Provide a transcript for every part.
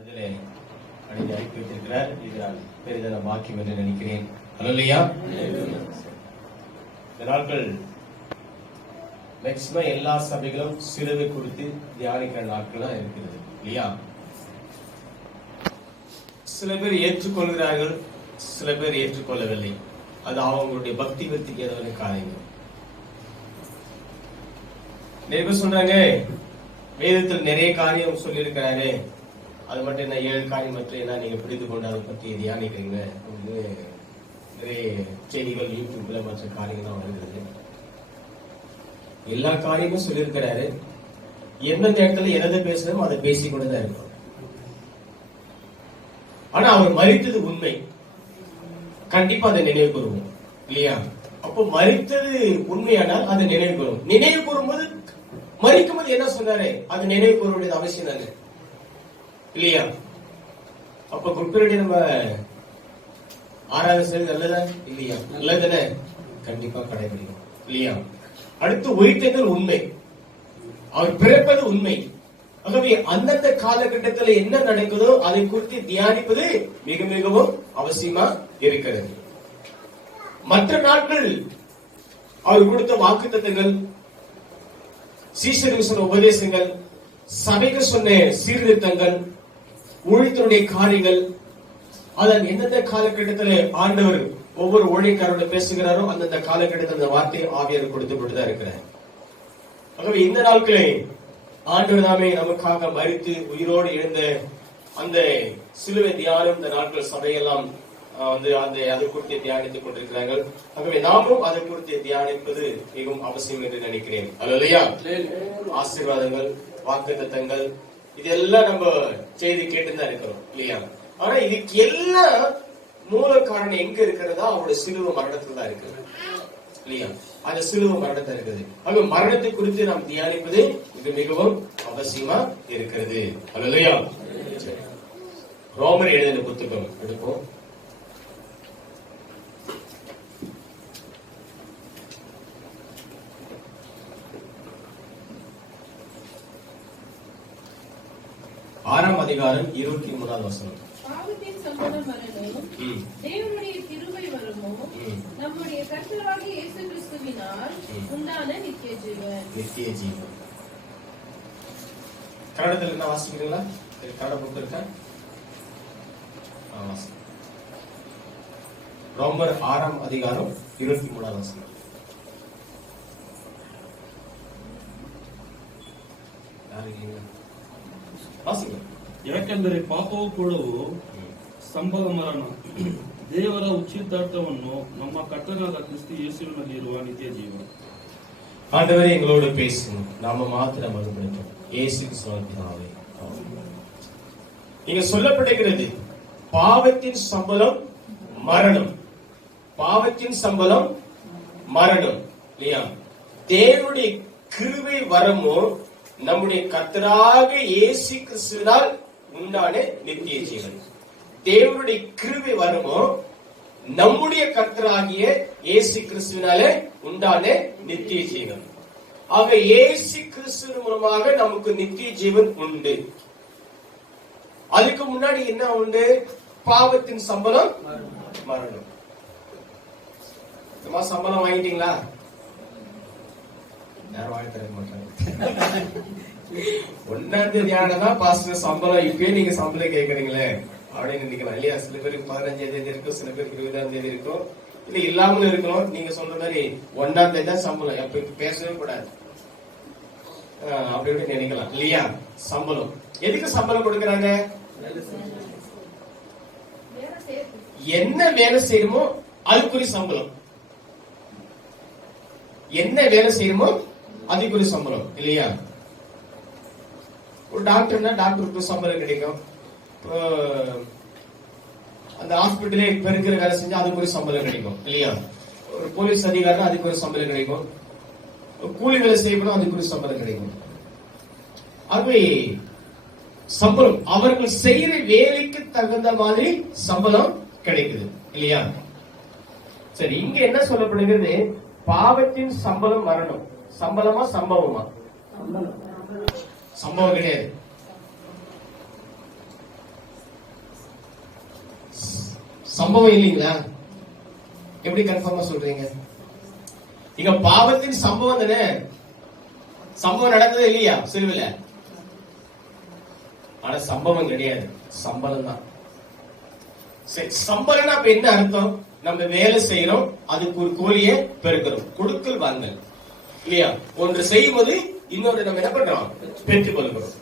மனதிலே அடித்து அழைப்பு வைத்திருக்கிறார். இது பெரிதான வாக்கியம் என்று நினைக்கிறேன். அல்லேலூயா. இந்த நாட்கள் மேக்சிமம் எல்லா சபைகளும் சிலுவை குறித்து தியானிக்கிற நாட்களா இருக்கிறது இல்லையா? சில பேர் ஏற்றுக்கொள்கிறார்கள், சில பேர் ஏற்றுக்கொள்ளவில்லை. அது அவங்களுடைய பக்தி விருத்திக்கு ஏதாவது காரியங்கள். நிறைய பேர் சொல்றாங்க, வேதத்தில் நிறைய காரியம் சொல்லி இருக்கிறாரு, அது மட்டும் என்ன 7 காரியம் மட்டும் என்ன நீங்க பிடித்து கொண்டு அதை பத்தி தியானிக்கிறீங்க. நிறைய செய்திகள் யூடியூப்ல மற்ற காரியங்கள்லாம் வருகிறது. எல்லா காரியமும் சொல்லியிருக்கிறாரு. எந்த நேரத்தில் எதை பேசணும் அதை பேசிக்கொண்டுதான் இருக்கும். ஆனா அவர் மரித்தது உண்மை, கண்டிப்பா அதை நினைவு கூறுவோம் இல்லையா? அப்போ மரித்தது உண்மையானால் அதை நினைவு கூறுவோம். நினைவு கூறும்போது மரிக்கும் போது என்ன சொன்னாரு அது நினைவு கூற வேண்டியது அவசியம் தானே இல்லையா? அப்ப குட்பிரடி நம்ம ஆராதனை செய்வது நல்லதா இல்லையா? நல்லதானே, கண்டிப்பா கடைபிடிக்கும் இல்லையா? அடுத்து உயிர்த்தெழுதல் உண்மை, அவர் பிறப்பது உண்மை. ஆகவே அந்தந்த காலகட்டத்தில் என்ன நடக்குதோ அதை குறித்து தியானிப்பது மிக மிகவும் அவசியமா இருக்கிறது. மற்ற நாட்கள் அவர் கொடுத்த வாக்குத்தத்தங்கள், சீஷருக்கு சொன்ன உபதேசங்கள், சபைக்கு சொன்ன சீர்திருத்தங்கள், ஊழியத்தினுடைய காரியங்கள், அதன் எந்தெந்த காலகட்டத்தில் ஆண்டவர் ஒவ்வொரு ஊழியக்காரோட பேசுகிறாரோ அந்தந்த காலகட்டத்தில் அந்த வார்த்தையை ஆவியார் கொடுத்து கொண்டுதான் இருக்கிறார். ஆகவே இந்த நாட்களே ஆண்டவர் தாமே நமக்காக மரித்து உயிரோடு எழுந்த அந்த சிலுவை தியானம் இந்த நாட்கள் சபையெல்லாம் அதை குறித்து தியானித்துக் கொண்டிருக்கிறார்கள். ஆகவே நாமும் அதை குறித்து தியானிப்பது மிகவும் அவசியம் என்று நினைக்கிறேன். அல்லேலூயா. ஆசீர்வாதங்கள், வாக்குத்தத்தங்கள், இதெல்லாம் நம்ம செய்தி கேட்டுதான் இருக்கிறோம் இல்லையா? ஆனா இதுக்கு எல்லாம் மூல காரணம் எங்க இருக்கிறதா? அவருடைய சிலுவை மரணத்துல தான் இருக்கிறது இல்லையா? அந்த சிலுவை மரணத்தை இருக்குது. ஆக மரணத்தை குறித்து நாம் தியானிப்பது இது மிகவும் அவசியமா இருக்கிறது. அல்லேலூயா. ரோமர் எழுதின புத்தகம் எடுப்போம். ஆறாம் அதிகாரம் 23வது வசனம். பாவத்தின் சம்பளம் மரணம், தேவனுடைய கிருபை வரமோ நம்முடைய கர்த்தராகிய இயேசு கிறிஸ்துவினால் உண்டான நித்திய ஜீவன். நித்திய ஜீவன். கன்னடத்தில் என்ன வாசிக்கிறீங்களா? கன்னட புக் இருக்கா? ரோமர் 6ஆம் அதிகாரம் 23வது வசனம். ಯಾಕೆಂದರೆ ಪಾಪವು ಕೊಡುವು ಸಂಭವ ಮರಣ, ದೇವರ ಉಚಿತಾರ್ಥವನ್ನು ನಮ್ಮ ಕರ್ತನಾದ ಕ್ರಿಸ್ತ ಯೇಸುವಿನಲ್ಲಿ ಇರುವ ನಿತ್ಯ ಜೀವ. ஆண்டவரே எங்களோடு பேசும், நாம மாத்திரம் மறுபடியும் இயேசுக்கு சொன்னாவே. இங்க சொல்லப்படுகிறது பாவத்தின் சம்பளம் மரணம், பாவத்தின் சம்பளம் மரணம் இல்லையா? தேவனுடைய கிருபை வரமோ நம்முடைய கர்த்தராக இயேசு கிறிஸ்துவினால் உண்டான நித்திய ஜீவன். தேவனுடைய கிருபை வருமோ நம்முடைய கர்த்தராகிய இயேசு கிறிஸ்துவினாலே உண்டான நித்திய ஜீவன். ஆக இயேசு கிறிஸ்துவின் மூலமாக நமக்கு நித்திய ஜீவன் உண்டு. அதுக்கு முன்னாடி என்ன உண்டு? பாவத்தின் சம்பளம் மரணம். சம்பளம் வாங்கிட்டீங்களா? யாரும் வாங்கி தர மாட்டாங்க. 1ஆம் தேதி ஆனதா பாஸ்டர் சம்பளம், இப்பயே நீங்க சம்பளம் கேட்கறீங்களே அப்படின்னு நினைக்கலாம் இல்லையா? சில பேருக்கு 15ஆம் தேதி இருக்கும், சில பேருக்கு 20ஆம் தேதி இருக்கும், இல்ல இல்லாமல் இருக்கும். நீங்க சொல்ற மாதிரி 1ஆம் தேதி தான் சம்பளம், எப்ப பேசவே கூடாது அப்படி நினைக்கலாம் இல்லையா? சம்பளம் எதுக்கு சம்பளம் கொடுக்கறாங்க? என்ன வேலை செய்யணுமோ அதுக்குரிய சம்பளம், என்ன வேலை செய்யணுமோ அதுக்குரிய சம்பளம் இல்லையா? ஒரு டாக்டர்னா டாக்டருக்கு சம்பளம் கிடைக்கும். அந்த ஹாஸ்பிட்டலே பெருக்கிற வேலை செஞ்சா அதுக்கு ஒரு சம்பளம் கிடைக்கும் இல்லையா? ஒரு போலீஸ் அதிகாரி அதுக்கு ஒரு சம்பளம் கிடைக்கும். கூலி வேலை செய்யப்படும் அதுக்கு ஒரு சம்பளம் கிடைக்கும். ஆகவே சம்பளம் அவர்கள் செய்யற வேலைக்கு தகுந்த மாதிரி சம்பளம் கிடைக்குது இல்லையா? சரி, இங்க என்ன சொல்லப்படுகிறது? பாவத்தின் சம்பளம் மரணம். சம்பளமா சம்பவமா? சம்பவம் கிடையாது. சம்பவம் இல்லைங்களா? எப்படி கன்ஃபார்மா சொல்றீங்க? இங்க பாவத்தின் சம்பவம் தானே. சம்பவம் நடந்தது இல்லையா சிலுவையில? ஆனா சம்பவம் கிடையாது, சம்பளம் தான். சரி, சம்பளம்னா அப்ப என்ன அர்த்தம்? நம்ம வேலை செய்யறோம், அதுக்கு ஒரு கூலியை பெருக்கிறோம், கொடுக்கல் வாங்கல் இல்லையா? ஒன்று செய்யும்போது இன்னொரு நம்ம என்ன பண்றோம்? பெற்றுக் கொள்கிறோம்.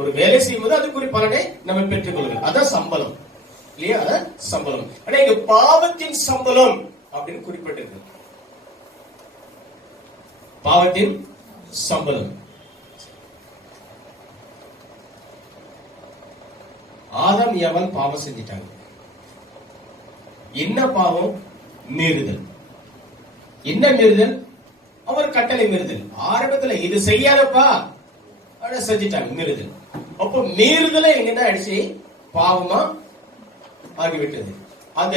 ஒரு வேலை செய்யும்போது அதுக்கு ஒரு பலனை நம்ம பெற்றுக் கொள்கிறோம், அதான் சம்பளம் இல்லையா? அதான் சம்பளம். ஆனா இங்க பாவத்தின் சம்பளம் அப்படின்னு குறிப்பிட்டிருக்கு. பாவத்தின் சம்பளம். ஆதாம் ஏவாள் பாவம் செஞ்சிட்டாங்க. என்ன பாவம்? மீறுதல். என்ன மீறுதல்? அவர் கட்டளை மீறுதல். ஆரம்பத்துல இது செய்யாதப்பா, ஆனா செஞ்சிட்டாங்க, மீறுதல். அப்போ மீறுதலை என்ன ஆயிடுச்சு? பாவமா ஆகிவிட்டது. அந்த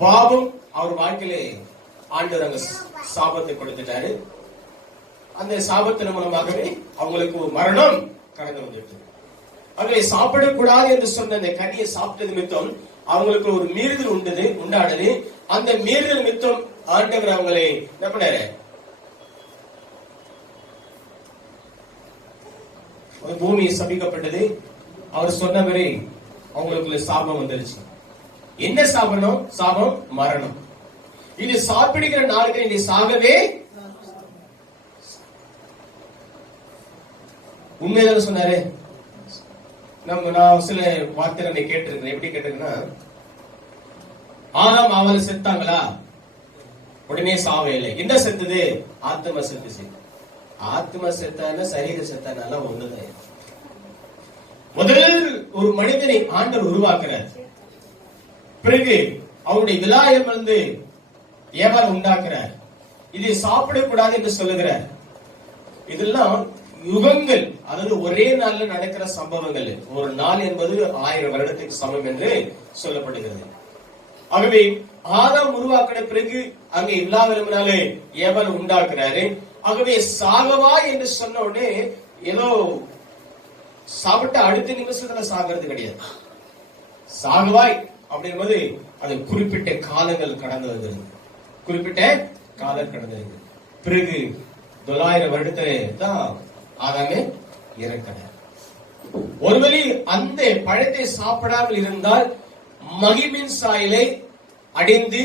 பாவம் அவர் வாழ்க்கையில ஆண்டவர் அங்க சாபத்தை கொடுத்துட்டாரு. அந்த சாபத்தின் மூலமாகவே அவங்களுக்கு மரணம் கடந்து வந்துட்டு. அவங்களை சாப்பிடக்கூடாது என்று சொன்ன அந்த கனியை சாப்பிட்டது நிமித்தம் அவங்களுக்கு ஒரு மீறுதல் உண்டானது. அந்த மீறுதல் நிமித்தம் ஆண்டவர் அவங்களை என்ன பண்ணாரு? பூமி சபிக்கப்பட்டது. அவர் சொன்னவரை அவங்களுக்குள்ள சாபம் வந்துருச்சு. என்ன சாபனம்? சாபம் மரணம். இது சாப்பிடுகிற நாளுக்கு இனி சாகவே. உண்மைதான் சொன்னாரு. நான் சில வார்த்தை கேட்டிருக்கேன். எப்படி கேட்டிருக்கேன்னா, ஆதாம் அவளை செத்தாங்களா, உடனே சாவே இல்லை. என்ன செத்துது? ஆத்ம செத்துச்சு. ஆத்ம செத்தான சரீர செத்தானால ஒண்ணுதான். முதலில் ஒரு மனிதனை ஆண்டவர் உருவாக்குறார். பிறகு அவருடைய விலாயம் வந்து ஏவாள் உண்டாக்குறார். இதை சாப்பிடக்கூடாது என்று சொல்லுகிறார். இதெல்லாம் யுகங்கள், அதாவது ஒரே நாள்ல நடக்கிற சம்பவங்கள். ஒரு நாள் என்பது 1000 வருடத்துக்கு சமம் என்று சொல்லப்படுகிறது. ஆகவே ஆதாம் உருவாக்கின பிறகு அங்கே இல்லாவினாலே ஏவாள் உண்டாக்குறாரு. ஆகவே சாகவா என்று சொன்ன உடனே ஏதோ சாப்பிட்ட அடுத்த நிமிஷத்துல சாகிறது கிடையாது. சாகுவாய் அப்படின்பது அது குறிப்பிட்ட காலங்கள் கடந்து வந்தது. குறிப்பிட்ட காலம் கடந்தது. பிறகு 900 வருடத்துல தான் ஆதாமே இறக்கிறார். ஒருவேளை அந்த பழத்தை சாப்பிடாமல் இருந்தால் மகிமின் சாயலை அடைந்து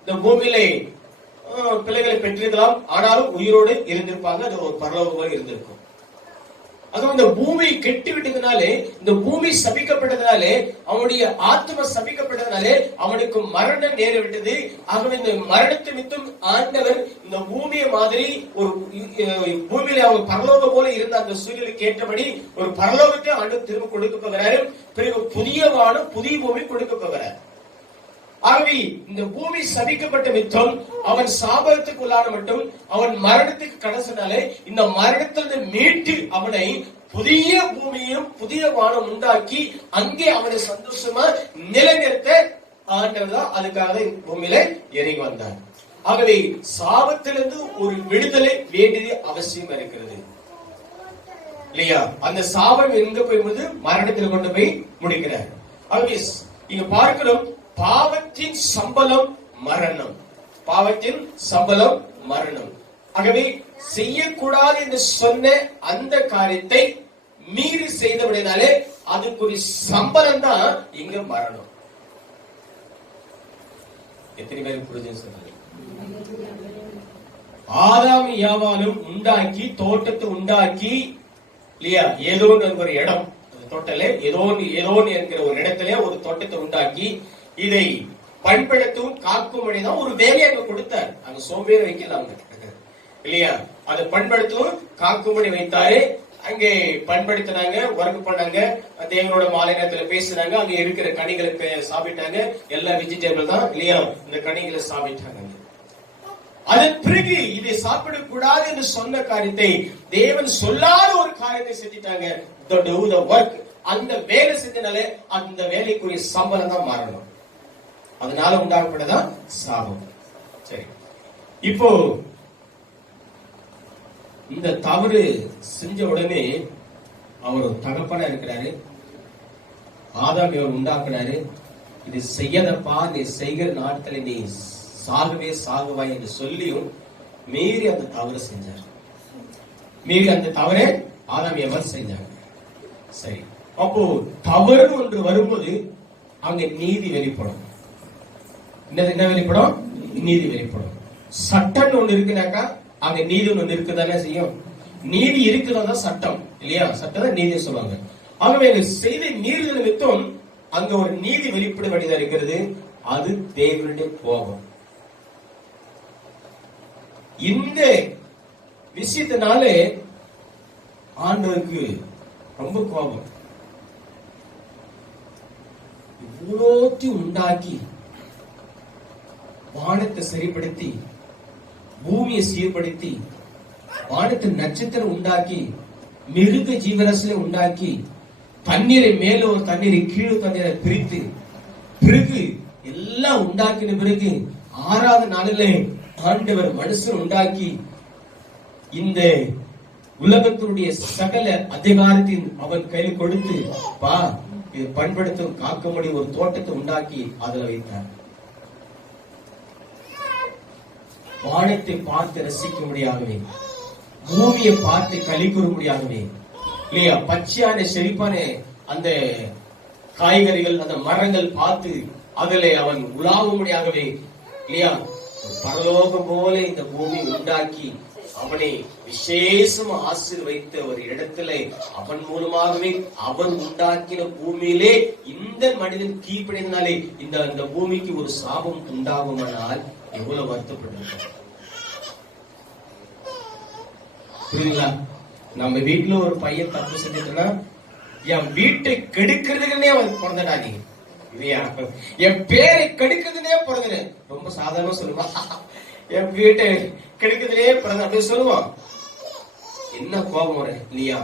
இந்த பூமியிலே பிள்ளைகளை பெற்றிருக்கலாம். ஆனாலும் உயிரோடு இருந்திருப்பாங்க. அது ஒரு பரலோகமாக இருந்திருக்கும். அதுவும் இந்த பூமி கெட்டு விட்டதுனாலே, இந்த பூமி சபிக்கப்பட்டதுனாலே, அவனுடைய ஆத்ம சபிக்கப்பட்டதுனாலே அவனுக்கு மரணம் நேரிட்டது. ஆகவே இந்த மரணத்தை நிமித்தம் ஆண்டவர் இந்த பூமியை மாதிரி ஒரு பூமியில அவங்க பரலோகம் போல இருந்த அந்த சூழ்நிலைக்கு ஏற்றபடி ஒரு பரலோகத்தை ஆண்டவர் திரும்ப கொடுக்க போகிறாரு. பிறகு புதிய வானம் புதிய பூமி கொடுக்க போகிறார். ஆகவே இந்த பூமி சபிக்கப்பட்ட மித்தம் அவன் சாபத்துக்கு உள்ளான மட்டும் அவன் மரணத்துக்கு கடைசினாலே இந்த மரணத்திலிருந்து மீட்டு அவனை புதிய பூமியும் புதிய வானம் உண்டாக்கி அங்கே அவனை சந்தோஷமா நிலைநிறுத்த ஆண்டவர் தான் அதுக்காக பூமியில இறங்கி வந்தார். ஆகவே சாபத்திலிருந்து ஒரு விடுதலை வேண்டியது அவசியம் இருக்கிறது இல்லையா? அந்த சாபம் எங்க போய் மரணத்தில் கொண்டு போய் முடிக்கிறார். ஆகவே இங்க பார்க்கிறோம், பாவத்தின் சம்பளம் மரணம். பாவத்தின் சம்பளம் மரணம். ஆகவே செய்யக்கூடாது என்று சொன்ன அந்த காரியத்தை மீறி செய்தபடினாலே அதுக்குரிய சம்பளம் தான் இங்க மரணம். எத்தனை பேருக்கு புரிஞ்சு சொல்றது? ஆதாம் ஏவாளும் உண்டாக்கி தோட்டத்தை உண்டாக்கி இல்லையா, ஏதோ ஒரு இடம் தோட்டல ஏதோ என்கிற ஒரு இடத்துல ஒரு தோட்டத்தை உண்டாக்கி இதை பண்படுத்தும் காக்கும்படிதான் ஒரு வேலையை அங்க கொடுத்தார். அங்க சோம்பேறி வைக்கலாங்க இல்லையா? அதை பண்படுத்தும் காக்கும்படி வைத்தாரு. அங்கே பண்படுத்தினாங்க, ஒர்க் பண்ணாங்க, தேவனோட மாலை நேரத்துல பேசினாங்க. அங்க இருக்கிற கனிகளுக்கு சாப்பிட்டாங்க. எல்லா வெஜிடபிள் தான் இல்லையா, இந்த கனிகளை சாப்பிட்டாங்க. அதன் பிறகு இதை சாப்பிடக்கூடாது என்று சொன்ன காரியத்தை தேவன் சொல்லாத ஒரு காரியத்தை செஞ்சிட்டாங்க. அந்த வேலை செஞ்சனாலே அந்த வேலைக்குரிய சம்பளம் தான் மாறணும். அதனால உண்டாகப்பட்டதான் சாபம். சரி, இப்போ இந்த தவறு செஞ்ச உடனே அவர் தகப்பனா இருக்கிறாரு. ஆதாம் இவர் உண்டாக்குனாரு. இது செய்யதப்பா, நீ செய்கிற நாட்களை நீ சாகவே சாகுவாய் என்று சொல்லியும் மீறி அந்த தவறு செஞ்சார். மீறி அந்த தவறை ஆதாம் எவர் செஞ்சாங்க. சரி, அப்போ தவறு ஒன்று வரும்போது அங்க நீதி வெளிப்படும். என்ன வெளிப்படும்? நீதி வெளிப்படும். சட்டம் ஒண்ணு இருக்குனாக்கா அங்க நீதி ஒண்ணு இருக்குதானே செய்யும். நீதி இருக்குதா சட்டம் இல்லையா? சட்டம் தான் நீதி சொல்லுவாங்க. ஆகவே செய்த மீறுதல் நிமித்தம் அங்க ஒரு நீதி வெளிப்பட வேண்டியதா இருக்கிறது. அது தேவனுடைய கோபம். இந்த விஷயத்தினாலே ஆண்டவருக்கு ரொம்ப கோபம். இவ்வளோத்தையும் உண்டாக்கி வானத்தை சரிப்படுத்தி பூமியை சீர்படுத்தி வானத்தின் நட்சத்திரம் உண்டாக்கி மிருக ஜீவராசியை உண்டாக்கி தண்ணீரை மேல ஒரு தண்ணீரை கீழே தண்ணீரை பிரித்து பிறகு எல்லாம் உண்டாக்கின பிறகு 6வது நாளிலே ஆண்டவர் மனுஷன் உண்டாக்கி இந்த உலகத்தினுடைய சகல அதிகாரத்தின் அவன் கையில் கொடுத்து பா இது பண்படுத்தும் காக்க முடியும் ஒரு தோட்டத்தை உண்டாக்கி அதுல வைத்தார். வானத்தை பார்த்து ரசிக்க முடியாகவே, பூமியை பார்த்து களி கூற முடியாகவே இல்லையா, பச்சையான செழிப்பான அந்த காய்கறிகள் அந்த மரங்கள் பார்த்து அதிலே அவன் உலாவும்படியாகவே இல்லையா, பரலோகம் போல இந்த பூமி உண்டாக்கி அவனை விசேஷமா ஆசீர்வைத்த ஒரு இடத்துல அவன் மூலமாகவே அவன் உண்டாக்கின பூமியிலே இந்த மனிதன் கீழ்ப்படினாலே இந்த பூமிக்கு ஒரு சாபம் உண்டாகுமானால் எவ்வளவு வருத்தப்பட்டிருக்கோம் புரியுங்களா? நம்ம வீட்டுல ஒரு பையன் தப்பு செஞ்சுட்டோம்னா என் வீட்டை கெடுக்கிறதுக்குன்னே அவன் பிறந்தடாதீங்க இல்லையா, என் பேரை கெடுக்கிறதுனே பிறந்தது ரொம்ப சாதாரணமா சொல்லுவான். என் வீட்டை கெடுக்கிறதுலே பிறந்த அப்படின்னு சொல்லுவான். என்ன கோபம் வர இல்லையா?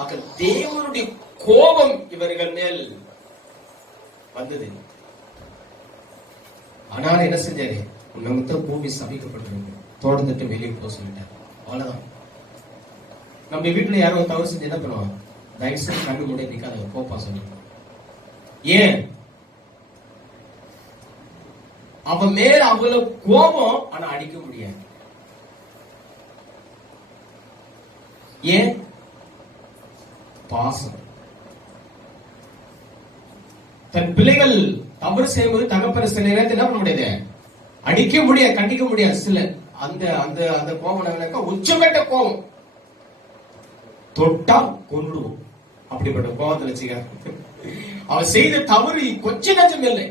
ஆக தேவனுடைய கோபம் இவர்கள் மேல் வந்தது. ஆனால் என்ன செஞ்சாரு? நமக்கு பூமி சபிக்கப்பட்டிருக்கு, தோட்டத்திட்டு வெளியே போக சொல்லிட்டார். அவ்வளவுதான். நம்ம வீட்டுல யாரோ தவறு செஞ்சு என்ன பண்ணுவான்? தயவு செஞ்சு கண்ணு மூட நிக்காத கோப்பா சொல்லிட்டு. ஏன்? அவன் மேல அவ்வளவு கோபம், ஆனா அடிக்க முடியாது. ஏன்? பாசம். தன் பிள்ளைகள் தவறு செய்யும்போது தகப்பன சில நேரத்தில் என்ன பண்ண முடியாது? அடிக்க முடியாது, கண்டிக்க முடியாது. சில அந்த அந்த அந்த கோபம் உச்சகட்ட கோபம், தொட்டா கொன்றுவோம் அப்படிப்பட்ட கோபத்தை வச்சுக்க. அவன் செய்த தவறு கொஞ்ச நஞ்சம் இல்லை,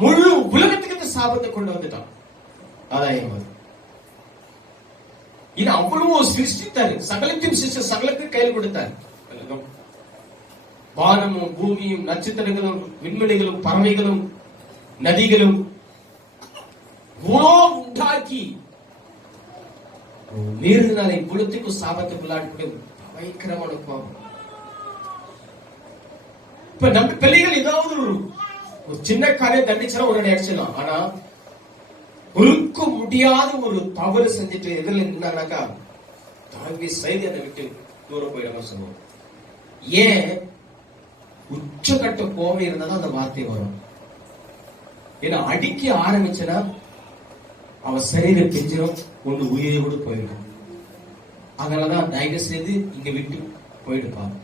முழு உலகத்துக்கு சாபத்தை கொண்டு வந்துட்டான். அதான் இது அவ்வளவு சிருஷ்டித்தாரு, சகலத்தையும் சிருஷ்டி சகலத்தையும் கையில் கொடுத்தார். வானமும் பூமியும் நட்சத்திரங்களும் விண்வெளிகளும் பறவைகளும் நதிகளும் உண்டாக்கி மீறினாலே குலத்துக்கும் சாபத்துக்குள்ளாட்டு பயங்கரமான கோபம். இப்ப நம்ம பிள்ளைகள் ஏதாவது ஒரு சின்ன காரியம் தண்டிச்சா உடனே அடிச்சிடலாம். ஆனா பொறுக்க முடியாத ஒரு தவறு செஞ்சுட்டு எதிரில் இருந்தாங்கனாக்கா தாங்கி செய்து அதை விட்டு தூரம் போயிடாம சொல்லுவோம். ஏன்? உச்சகட்ட கோபம் இருந்தாதான் அந்த வார்த்தை வரும். ஏன்னா அடிக்க ஆரம்பிச்சனா அவன் சரீரம் பெஞ்சிடும், ஒன்று உயிரோடு போயிடும். அதனாலதான் தயவு செய்து இங்க விட்டு போயிடுப்பான்.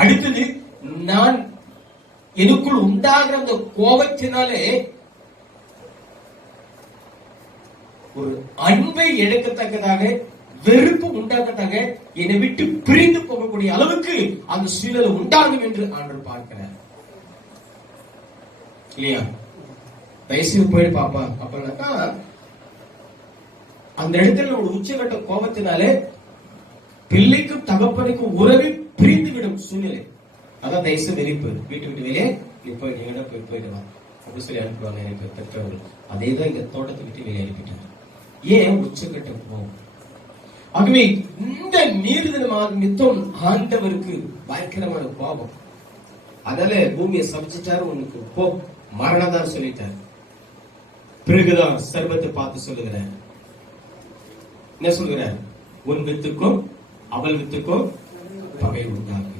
அடுத்தது நான் எனக்குள் உண்டாகிற அந்த கோபத்தினாலே ஒரு அன்பை எடுக்கத்தக்கதாக வெறுப்பு உண்டாக்கத்தக்க என்னை விட்டு பிரிந்து போகக்கூடிய அளவுக்கு அந்த சூழல் உண்டாகும் என்று ஆண்டவர் பார்க்கிறார் இல்லையா? தயவுசெய்து போயிடு பாப்பா அப்படின்னாக்கா அந்த இடத்துல ஒரு உச்சகட்ட கோபத்தினாலே பிள்ளைக்கும் தகப்பனுக்கும் உறவை பிரிந்து விடும் சூழ்நிலை. அதான் தயவுசெய்து வெளிப்பு வீட்டு விட்டு வெளியே நீ போயிட்டு போயிட்டு வா அப்படி சொல்லி அனுப்புவாங்க பெற்றவர்கள். அதே தான் இங்க தோட்டத்தை விட்டு வெளியே அனுப்பிட்டாங்க. ஏன்? உச்சகட்ட கோபம். ஆகவே இந்த மீறுதல் மித்தம் ஆண்டவருக்கு பயங்கரமான கோபம். அதனால பூமியை சமைச்சிட்டாரு, உனக்கு போ மரணதான் சொல்லிட்டாரு. பிறகுதான் சர்வத்தை பார்த்து சொல்லுகிறார். என்ன சொல்கிறார்? உன் வித்துக்கும் அவள் வித்துக்கும் பகை உண்டாகு.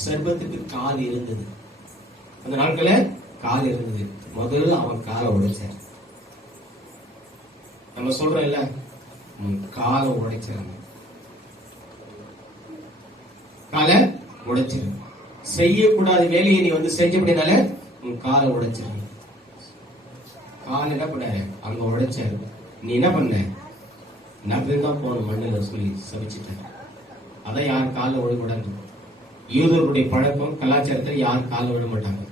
சர்பத்துக்கு கால் இருந்தது. அந்த நாட்கள கால் இருந்தது. முதல்ல அவன் காலை உடைச்சான். நம்ம சொல்றோம் இல்ல, காலை உடைச்சாங்க, காலை உடைச்சிரு. செய்யக்கூடாத வேலையை நீ வந்து செஞ்சபடினால உன் காலை உடைச்சிரு. கால் என்ன பண்ணாரு? அங்க உடைச்சாரு. நீ என்ன பண்ண? நகர்தான் போன மண்ணில சொல்லி சபிச்சுட்ட. அதான் யார் காலில் விடக்கூடாது. யூதர்களுடைய பழக்கம் கலாச்சாரத்தை யார் காலில் விட மாட்டாங்க,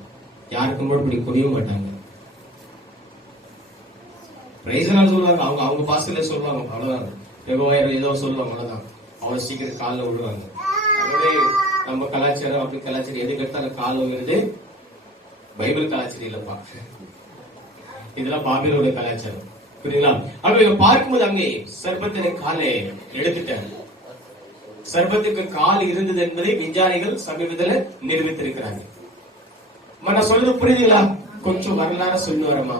யாருக்கும் இப்படி குடியும் மாட்டாங்க. சொல்லுவாங்க, அவங்க அவங்க பாசல சொல்லுவாங்க, அவ்வளவுதான். ஏதோ சொல்லுவாங்க, அவ்வளவுதான். அவ்வளவு சீக்கிரம் காலில் விடுவாங்க. ஆகவே நம்ம கலாச்சாரம் அப்படி கலாச்சாரம் எதுக்கு எடுத்தாலும் காலில் விழுந்து பைபிள் கலாச்சாரம் இல்லப்பா, இதெல்லாம் பாபிலோட கலாச்சாரம். புரியுங்களா? அப்ப பார்க்கும்போது அங்கே சர்பத்தினை காலை எடுத்துட்டாங்க. சர்பத்துக்கு கால் இருந்தது என்பதை விஞ்ஞானிகள் சமீபத்தில் நிரூபித்திருக்கிறாங்க. நான் சொல்றது புரியுதுங்களா? கொஞ்சம் வரலாறு சொல்லி வரமா,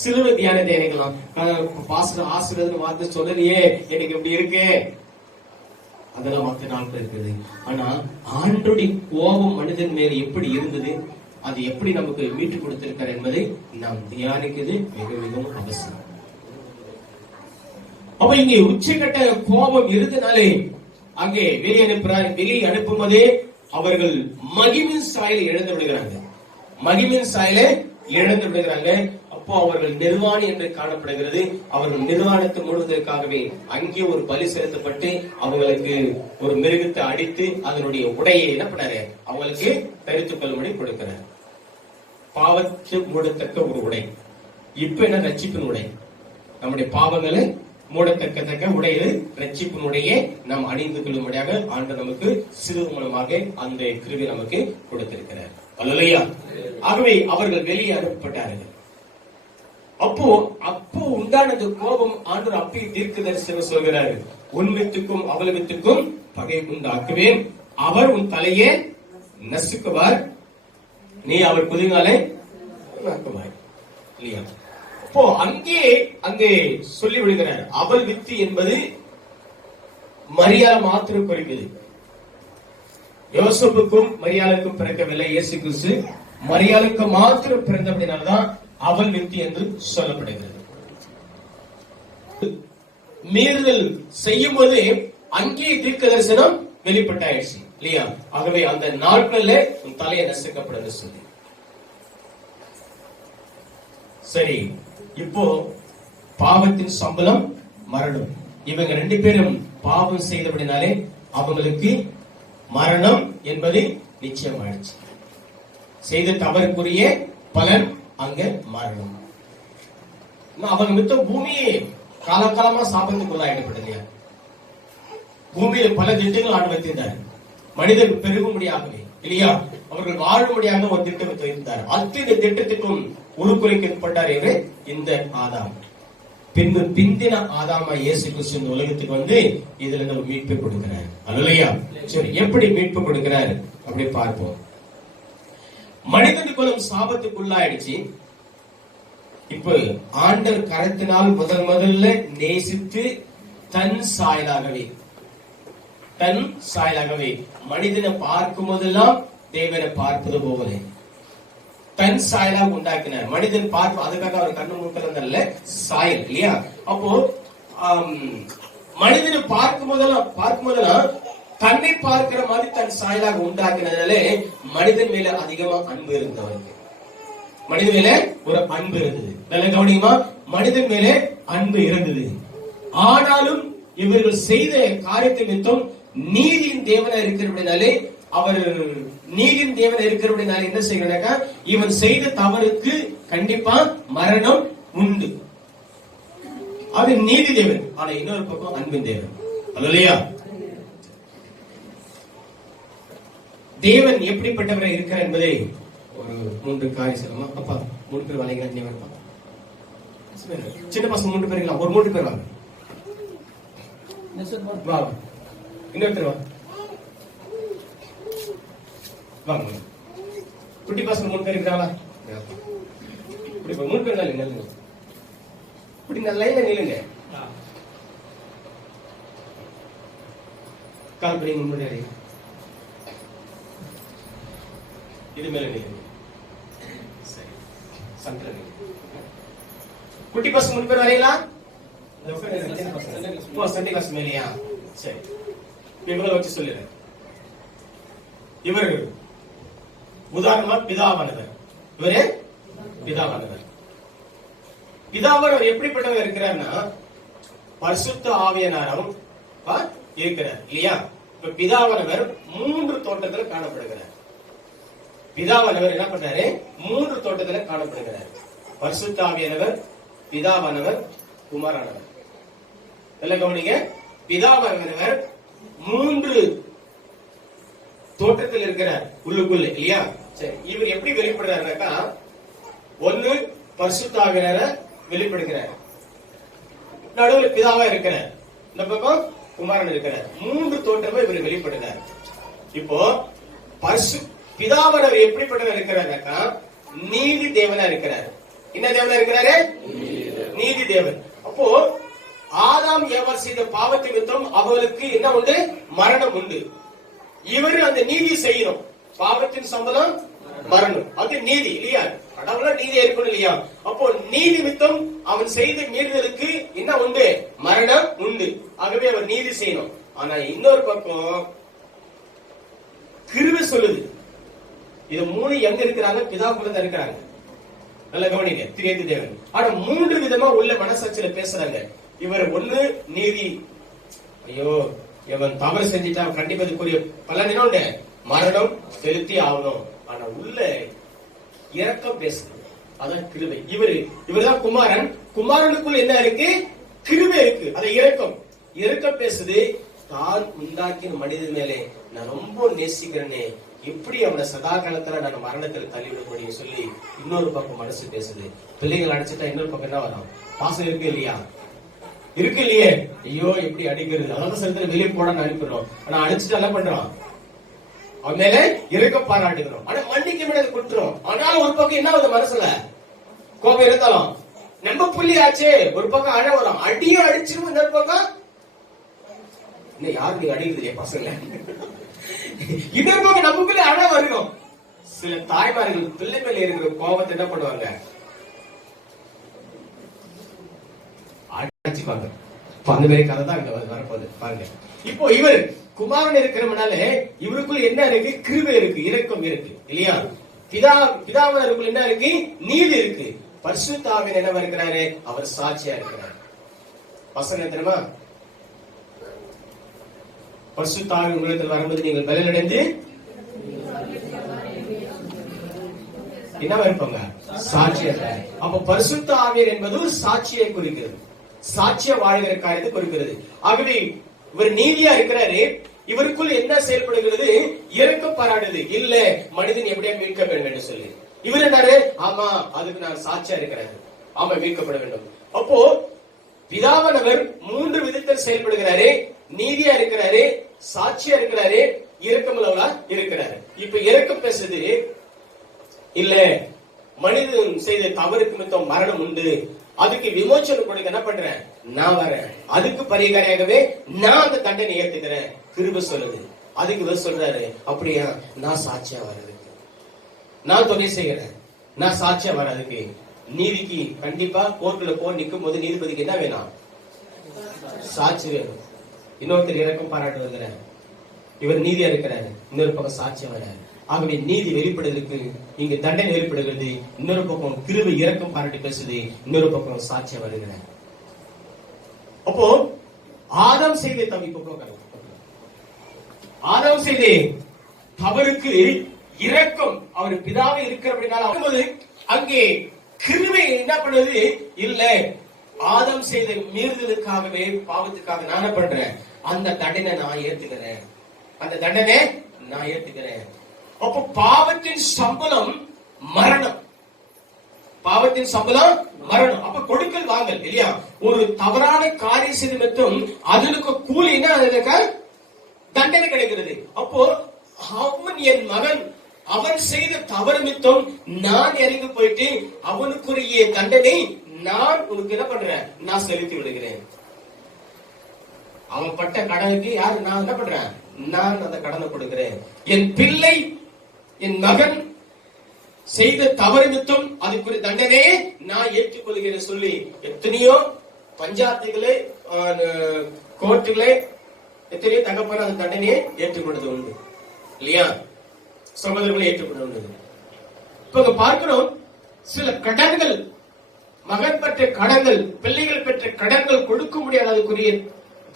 சிலுவை தியானத்தை இணைக்கலாம். ஆசிரியர் வார்த்தை சொல்லலையே, எனக்கு இப்படி இருக்கு, அதெல்லாம் மற்ற நாட்கள் இருக்குது. ஆனா ஆண்டோடைய கோபம் மனிதன் மேல எப்படி இருந்தது, அது எப்படி நமக்கு மீட்டு கொடுத்திருக்கார் என்பதை நாம் தியானிக்கிறது மிக மிகவும் அவசியம். அப்ப இங்கே உச்சகட்ட கோபம் இருந்தனாலே அங்கே வெளியே அனுப்பும் போதே அவர்கள் மகிமின் சாயலை இழந்து விடுகிறாங்க. மகிமின் சாயலை இழந்து விடுகிறாங்க. அப்போ அவர்கள் நிர்வாணி என்று காணப்படுகிறது. அவர்கள் நிர்வாணத்தை மூடுவதற்காகவே அங்கே ஒரு பலி செலுத்தப்பட்டு அவங்களுக்கு ஒரு மிருகத்தை அடித்து அதனுடைய உடையை என்ன பண்ணாரு, அவங்களுக்கு தரித்துக் கொள்ளும்படி கொடுக்கிறார். பாவத்தை மூடத்தக்க ஒரு உடை. இப்ப என்ன? ரட்சிப்பின் உடை. நம்முடைய பாவங்களை மூடத்தக்க உடையை ரட்சிப்பின் உடையை நாம் அணிந்து கொள்ளும்படியாக ஆண்டு நமக்கு சிறு மூலமாக அந்த கிருபை நமக்கு கொடுத்திருக்கிறார். அல்லேலூயா. ஆகவே அவர்கள் வெளியே அனுப்பப்பட்டார்கள். அப்போ உண்டான கோபம் ஆண்டவர் அப்பே தீர்க்க தரிசனம் சொல்கிறாரு, உன் வித்துக்கும் அவள் வித்துக்கும் பகை உண்டாக்குவேன், அவர் உன் தலையே நசுக்குவார், நீ அவர் குதிங்காலை நசுக்குவாய். இல்லையா? அப்போ அங்கே சொல்லி விடுகிறார். அவள் வித்து என்பது மரியாதை மாத்திரம் குறிக்குது. யோசப்புக்கும் மரியாளுக்கும் பிறக்கவில்லை. இயேசு கிறிஸ்து மரியாளுக்கு மாத்திரம் பிறந்தபடினால்தான் அவள் வித்து என்று சொல்லப்படுகிறது. மீறுதல் செய்யும் போது அங்கே தீர்க்க தரிசனம் வெளிப்பட்டாயிடுச்சு இல்லையா? ஆகவே அந்த நாட்கள்ல உன் தலையை நசுக்கப்படுது சொல்லி. சரி, இப்போ பாவத்தின் சம்பளம் மரணம். இவங்க ரெண்டு பேரும் பாவம் செய்தபடினாலே அவங்களுக்கு மரணம் என்பது நிச்சயமாயிடுச்சு. செய்த தவறுக்குரிய பலன் அங்க மரணம். அவங்க மித்த பூமியே காலகாலமா சாபத்துக்குள்ளாயிடப்படுது. பூமியில பல திட்டங்கள் ஆண்டு வைத்திருந்தார். மனிதர் பெருகும்படியாகவே இல்லையா? அவர்கள் வாழும்படியாக ஒரு திட்டம் வைத்திருந்தார். அத்தனை திட்டத்துக்கும் உருக்குலைக்கப்பட்டார் என்று இந்த ஆதாம். பின்பு பிந்தின ஆதாமா இயேசு கிறிஸ்து இந்த உலகத்துக்கு வந்து இதுல இருந்து மீட்பு கொடுக்கிறார். அல்லேலூயா. சரி, எப்படி மீட்பு கொடுக்கிறார் அப்படி பார்ப்போம். மனிதன் குலம் சாபத்துக்குள்ளாயிடுச்சு. இப்ப ஆண்டவர் கரத்தினால் முதல்ல நேசித்து தன் சாயலாகவே மனிதனை பார்க்கும் போதெல்லாம் தேவனை பார்ப்பது போல தன் சாயலாக உண்டாக்கினார். மனிதன் பார்ப்ப, அதுக்காக அவர் கண்ணு மூக்கல சாயல் இல்லையா? அப்போ மனிதனை பார்க்கும் போதெல்லாம் தன்னை பார்க்கிற மாதிரி தன் சாயலாக உண்டாக்கினதாலே மனிதன் மேல அதிகமா அன்பு இருந்தவருக்கு. மனிதன் மேல ஒரு அன்பு இருந்தது. நல்ல கவனியமா, மனிதன் மேலே அன்பு இருந்தது. ஆனாலும் இவர்கள் செய்த காரியத்தை நிமித்தம் நீதியின் தேவனா இருக்கிறபடினாலே அவர் நீதியின் தேவன் இருக்கிறபடினால என்ன செய்யறாங்க, இவன் செய்த தவறுக்கு கண்டிப்பா மரணம் உண்டு. அது நீதி தேவன். ஆனா இன்னொரு பக்கம் அன்பின் தேவன். அல்லேலூயா. தேவன் எப்படிப்பட்டவரை இருக்கிறார் என்பதை ஒரு 3 காரியம் சொல்லமா. அப்பா 3 பேர் வளைகிறாங்க. சின்ன பசங்க 3 பேருங்களா? ஒரு 3 பேர் வாங்க. இன்னொருத்தர் வாங்க. குட்டி பசங்க 3 பேர் இருக்கிறாங்களா? இப்படி 3 பேர் தான் நில்லுங்க. இப்படி நல்ல நில்லுங்க. கால் பண்ணி முன்னாடி இது மேல நில்லுங்க. சரி, சென்டர்ல நில்லுங்க. குட்டி பசங்க முன் பேர் வரீங்களா? சண்டே கிளாஸ் மேலையா? சரி, இவங்களை வச்சு சொல்லிடுறேன். இவர்கள் உதாரணமா பிதாவானவர். இவரு பிதாவானவர். பிதாவானவர் எப்படிப்பட்டவர் இருக்கிறார்னா பரிசுத்த ஆவியானவரும் இருக்கிறார் இல்லையா? இப்ப பிதாவானவர் 3 தோட்டத்துல காணப்படுகிறார். பிதாவானவர் என்ன பண்றாரு? 3 தோட்டத்துல காணப்படுகிறார். பரிசுத்த ஆவியானவர், பிதாவானவர், குமாரானவர். எல்லாம் கவனிங்க. பிதாவானவர் 3 தோட்டத்தில் இருக்கிறார் உள்ளுக்குள்ள இல்லையா? சரி, இவர் எப்படி வெளிப்படுறாருனாக்கா, ஒன்னு பரிசுத்த ஆவியானவரை வெளிப்படுகிறார், நடுவில் பிதாவா இருக்கிறார், இந்த பக்கம் குமாரன் இருக்கிறார். 3 தோற்றமா இவர் வெளிப்படுகிறார். இப்போ பிதாவானவர் எப்படிப்பட்டவர் இருக்கிறாருனாக்கா நீதி தேவனா இருக்கிறார். என்ன தேவனா இருக்கிறாரு? நீதி தேவன். அப்போ ஆதாம் ஏவாள் செய்த பாவத்தை நிமித்தம் அவர்களுக்கு என்ன உண்டு? மரணம் உண்டு. இவர் அந்த நீதி செய்யணும். பாவத்தின் சம்பளம் மரணம், அது நீதி இல்லையா? கடவுள நீதியா இருக்கணும் இல்லையா? அப்போ நீதி நிமித்தம் அவன் செய்த மீறுதலுக்கு என்ன உண்டு? மரணம் உண்டு. ஆகவே அவர் நீதி செய்யணும். ஆனா இன்னொரு பக்கம் கிருபை சொல்லுது. இது 3 எங்க இருக்கிறாங்க? பிதாக்குள்ள தான் இருக்கிறாங்க. நல்ல கவனிங்க. திரியேந்து தேவன். ஆனா 3 விதமா உள்ள மனசாட்சியில பேசுறாங்க. இவர் ஒண்ணு நீதி, ஐயோ இவன் தவறு செஞ்சிட்டான், கண்டிப்பா இதுக்குரிய பலன் என்ன உண்டு? மரணம் செலுத்தி ஆகணும். ஆனா உள்ள இரக்கம் பேசுது, அதான் கிருபை. இவர்தான் குமாரன். குமாரனுக்குள்ள என்ன இருக்கு? கிருபை இருக்கு, அது இரக்கம் பேசுது. தான் உண்டாக்கின மனிதன் மேலே நான் ரொம்ப நேசிக்கிறேனே, எப்படி அவனை சதா காலத்துல நான் மரணத்தில் தள்ளிவிட முடியும் சொல்லி இன்னொரு பக்கம் மனசு பேசுது. பிள்ளைகள் அடிச்சுட்டா இன்னொரு பக்கம் என்ன வரும்? பாசம் இருக்கு இல்லையா? இருக்கு இல்லையே? ஐயோ எப்படி அடிக்கிறது, அதாவது சில வெளியே போட அனுப்பிடுறோம். ஆனா அடிச்சுட்டு என்ன பண்றோம்? அவன் மேல இருக்க பாராட்டுகிறோம். ஆனா மன்னிக்க முடியாது கொடுத்துரும். ஆனாலும் ஒரு பக்கம் என்ன ஆகுது? மனசுல கோபம் இருந்தாலும் நம்ம புள்ளி ஆச்சு. ஒரு பக்கம் அழ வரும், அடியும் அடிச்சிரும். இன்னொரு பக்கம் இன்னும் யாரு நீங்க அடிக்கிறது இல்லையா பசங்க? இன்னொரு பக்கம் நமக்குள்ள அழ வருகிறோம். சில தாய்மார்கள் பிள்ளை மேல இருக்கிற கோபத்தை என்ன பண்ணுவாங்க? அடிச்சுப்பாங்க. அந்த மாதிரி கதை தான் அங்க வரப்போகுது பாருங்க. இப்போ இவர் குமாரன் இருக்கிறவனால இவருக்குள்ள என்ன இருக்கு? கிருபை இருக்கு, இரக்கம் இருக்கு இல்லையா? பிதாவினருக்குள்ள என்ன இருக்கு? நீதி இருக்கு. பரிசுத்த ஆவியானவர் என்னவா இருக்கிறாரு? அவர் சாட்சியா இருக்கிறார். வசனம் தெரியுமா? பரிசுத்த ஆவியானவர் உங்களிடத்தில் வரும்போது நீங்கள் பலனடைந்து என்னவா இருப்பாங்க? சாட்சியா. அப்ப பரிசுத்த ஆவியானவர் என்பது ஒரு சாட்சியை குறிக்கிறது, சாட்சிய வாழ்கிற காரியத்தை குறிக்கிறது. ஆகவே இவர் நீதியா இருக்கிறாரு. இவருக்குள் என்ன செயல்படுகிறது? இரக்கம் பாராட்டுது. இல்ல மனிதன் எப்படியா மீட்க வேண்டும் என்று சொல்லி இவர் என்ன? ஆமா அதுக்கு நான் சாட்சியா இருக்கிறேன், ஆமா மீட்கப்பட வேண்டும். அப்போ பிதாவானவர் 3 விதத்தில் செயல்படுகிறாரு. நீதியா இருக்கிறாரு, சாட்சியா இருக்கிறாரு, இரக்கமுள்ளவரா இருக்கிறாரு. இப்ப இரக்கம் பேசுது. இல்ல மனிதன் செய்த தவறுக்கு நிமித்தம் மரணம் உண்டு, அதுக்கு விமோசனம் கொடுக்க என்ன பண்றேன்? நான் வரேன், அதுக்கு பரிகாரமாகவே நான் அந்த தண்டனை ஏத்துக்கிறேன். கிருபை சொல்லுது. அதுக்கு இவர் சொல்றாரு, அப்படியா நான் சாட்சியா வர்றதுக்கு நான் துணை செய்கிறேன், நான் சாட்சியா வர்றதுக்கு. நீதிக்கு கண்டிப்பா கோர்ட்ல நிக்கும் போது நீதிபதிக்கு என்ன வேணும்? சாட்சி வேணும். இன்னொருத்தர் இறக்கம் பாராட்டு வருகிறார், இவர் நீதியா இருக்கிறாரு, இன்னொரு பக்கம் சாட்சியா வர்றாரு. ஆகவே நீதி வெளிப்படுவதற்கு இங்கு தண்டனை வெளிப்படுகிறது. இன்னொரு பக்கம் கிருபை இரக்கம் பாராட்டி பேசுது, இன்னொரு பக்கம் சாட்சியா வருகிறார். அப்போ ஆதாம் செய்த ஆதாம் செய்த தவறுக்கு இரக்கம் அவர் பிதாவை இருக்கிறபடினால அங்கே கிருபை என்ன பண்ணுவது? இல்ல ஆதாம் செய்த மீறுதலுக்காகவே பாவத்துக்காக நான் பண்றேன், அந்த தண்டனை நான் ஏத்துக்கிறேன், அந்த தண்டனை நான் ஏத்துக்கிறேன். அப்போ பாவத்தின் சம்பளம் மரணம், பாவத்தின் சம்பளம் மரணம். அப்ப கொடுக்கல் வாங்கல் இல்லையா? ஒரு தவறான காரியம் செய்து மட்டும் அதற்கு கூலினா தண்டனை கிடைக்கிறது. அப்போ அவன் என் மகன், அவன் செய்த தவறு மித்தம் நான் இறங்கி போயிட்டு அவனுக்குரிய தண்டனை நான் உனக்கு என்ன பண்றேன்? நான் செலுத்தி விடுகிறேன். அவன் பட்ட கடனுக்கு யாரு? நான் என்ன பண்றேன்? நான் அந்த கடனை கொடுக்கிறேன். என் பிள்ளை, என் மகன் செய்த தவறு நிமித்தம் அதுக்குரிய தண்டனையை நான் ஏற்றுக்கொள்கிறேன் சொல்லி எத்தனையோ பஞ்சாயத்துகளே கோர்ட்டுகளே எத்தனையோ தகப்பன அந்த தண்டனையை ஏற்றுக்கொண்டது உண்டு இல்லையா? சகோதரர்களை ஏற்றுக்கொண்டது. இப்ப பார்க்கிறோம், சில கடன்கள், மகன் பெற்ற கடன்கள், பிள்ளைகள் பெற்ற கடன்கள் கொடுக்க முடியாத அதுக்குரிய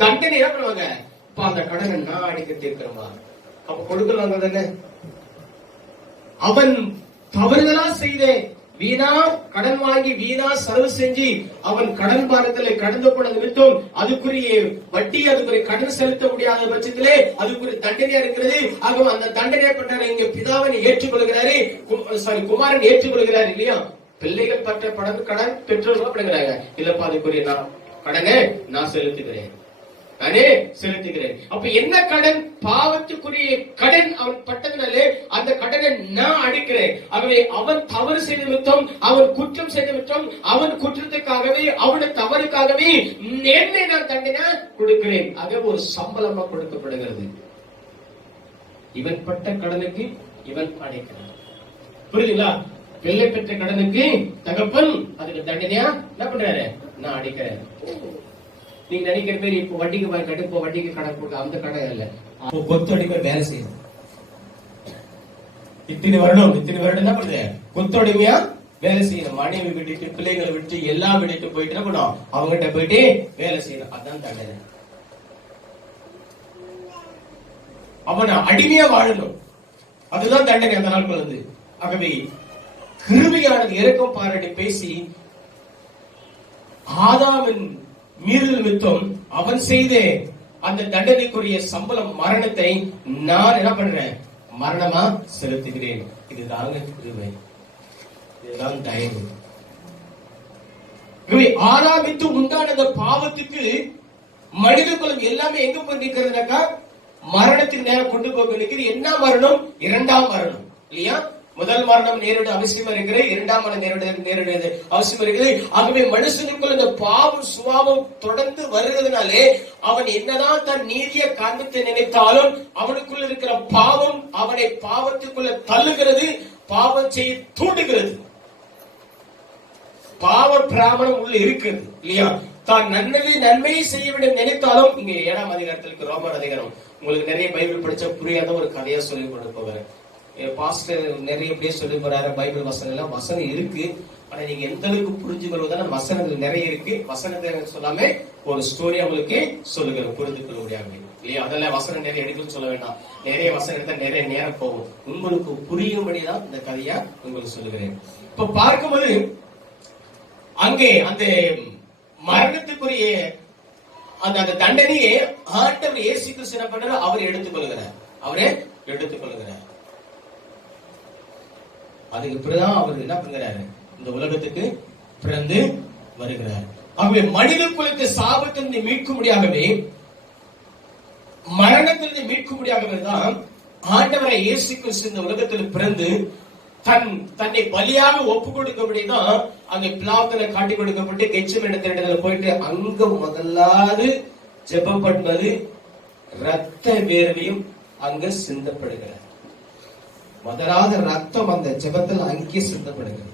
தண்டனை என்ன பண்ணுவாங்க? இப்ப அந்த கடனை நான் அடிக்க தீர்க்கிறோமா? அப்ப கொடுக்கலாங்க தானே. அவன் தவறுதலா செய்த வீணா கடன் வாங்கி வீணா செலவு செஞ்சு அவன் கடன் பாரத்திலே கடந்து போன நிமித்தம் அதுக்குரிய வட்டி, அதுக்குரிய கடன் செலுத்த முடியாத பட்சத்திலே அதுக்குரிய தண்டனையா இருக்கிறது. ஆக அந்த தண்டனை பண்றாரு இங்க பிதாவை ஏற்றுக்கொள்கிறாரு, குமாரன் ஏற்றுக்கொள்கிறாரு இல்லையா? பிள்ளைகள் பற்ற கடன் பெற்றோர்கள் அப்படிங்கிறாங்க, இல்லப்பா அதுக்குரிய நான் கடனை நான் செலுத்துகிறேன், நானே செலுத்துகிறேன். அப்ப என்ன கடன்? பாவத்துக்குரிய கடன் அவன் பட்டதுனாலே அந்த கடனை நான் அடிக்கிறேன். ஆகவே அவன் தவறு செய்த நிமித்தம், அவன் குற்றம் செய்த நிமித்தம், அவன் குற்றத்துக்காகவே அவனுடைய தவறுக்காகவே என்னை நான் தண்டனை கொடுக்கிறேன். ஆக ஒரு சம்பளமா கொடுக்கப்படுகிறது. இவன் பட்ட கடனுக்கு இவன் அடைக்கிறான். புரியுதுங்களா? பிள்ளை பெற்ற கடனுக்கு தகப்பன் அதுக்கு தண்டனையா என்ன பண்றாரு? நான் அடிக்கிறேன். நீங்க நினைக்கிற பேர் இப்ப வட்டிக்கு வாங்கி கட்டு, இப்போ வட்டிக்கு கடன் கொடுக்க அந்த கடன் இல்ல, கொத்தடிக்க வேலை செய்யணும். இத்தனை வருடம் என்ன பண்ணுது? கொத்தடிமையா வேலை செய்யணும். மனைவி விட்டுட்டு பிள்ளைகளை விட்டு எல்லாம் விட்டுட்டு போயிட்டு என்ன பண்ணும்? அவங்ககிட்ட போயிட்டு வேலை செய்யணும். அதான் தண்டனை. அவனை அடிமையா வாழணும், அதுதான் தண்டனை அந்த நாட்கள் வந்து. ஆகவே கிருபையானது இரக்கம் பாராட்டி பேசி ஆதாமின் மீறல் நிமித்தம் அவன் செய்த அந்த தண்டனைக்குரிய சம்பளம் மரணத்தை நான் என்ன பண்றேன்? மரணமா செலுத்துகிறேன். இதுதாங்க கிருபை, இதுதான் தயவு. ஆரம்பித்து உண்டான அந்த பாவத்துக்கு மனித குலம் எல்லாமே எங்க போய் நிற்கிறதுனாக்கா மரணத்துக்கு நேரம் கொண்டு போக நிற்கிறது. என்ன மரணம்? இரண்டாம் மரணம் இல்லையா? முதல் மரணம் நேரடி அவசியம் இருக்கிறது, இரண்டாம் மரணம் நேரடி அவசியம் இருக்கிறது. ஆகவே மனுஷனுக்குள் இந்த பாவம் சுபாவம் தொடர்ந்து வருகிறதுனாலே அவன் என்னதான் தன் நீதியை காண்பித்து நினைத்தாலும் அவனுக்குள்ள இருக்கிற பாவம் அவனை பாவத்துக்குள்ள தள்ளுகிறது, பாவம் செய்ய தூண்டுகிறது. பாவ பிராமணம் உள்ள இருக்கிறது இல்லையா? தான் நன்மையை செய்ய வேண்டும் நினைத்தாலும், இங்க 7ஆம் அதிகாரத்திற்கு ரோமர் அதிகாரம் உங்களுக்கு நிறைய பைபிள் படிச்ச புரியாத ஒரு கதையா சொல்லி கொண்டு போகிறேன். பாஸ்டர் நிறைய அப்படியே சொல்லி போறாரு. பைபிள் வசனம் வசனம் இருக்கு, ஆனா நீங்க எந்த அளவுக்கு புரிஞ்சு கொள்வதான வசனங்கள் நிறைய இருக்கு. வசனத்தை சொல்லாம ஒரு ஸ்டோரி உங்களுக்கு சொல்லுகிறேன், புரிந்து கொள்ள முடியாது இல்லையா? அதெல்லாம் வசனம் நிறைய எடுக்கணும்னு சொல்ல வேண்டாம். நிறைய வசனம் எடுத்தா நிறைய நேரம் போகும். உங்களுக்கு புரியும்படிதான் இந்த கதையா உங்களுக்கு சொல்லுகிறேன். இப்ப பார்க்கும்போது அங்கே அந்த மரணத்துக்குரிய அந்த தண்டனையை ஆண்டவர் இயேசு கிறிஸ்து என்ன பண்றாரு? அவர் எடுத்துக்கொள்கிறார். அதுக்கு பிறகுதான் அவர் என்ன பண்றாரு? இந்த உலகத்துக்கு பிறந்து வருகிறார். ஆகவே மனித குலத்தை சாபத்திலிருந்து மீட்கும்படியாகவே, மரணத்திலிருந்து மீட்கும்படியாகவே தான் ஆண்டவரை இயேசு கிறிஸ்து இந்த உலகத்தில் பிறந்து தன்னை பலியாக ஒப்பு கொடுக்கபடிதான் அங்கே பிளாத்துல காட்டி கொடுக்கப்பட்டு கெச்சமேனே திரட்டத்துல போயிட்டு அங்க முதலாவது ஜெபம் பண்ணுவது ரத்த வேர்வையும் அங்க சிந்தப்படுகிறார். முதலாவது ரத்தம் அந்த ஜெபத்தில் அங்கே சிந்தப்படுகிறது.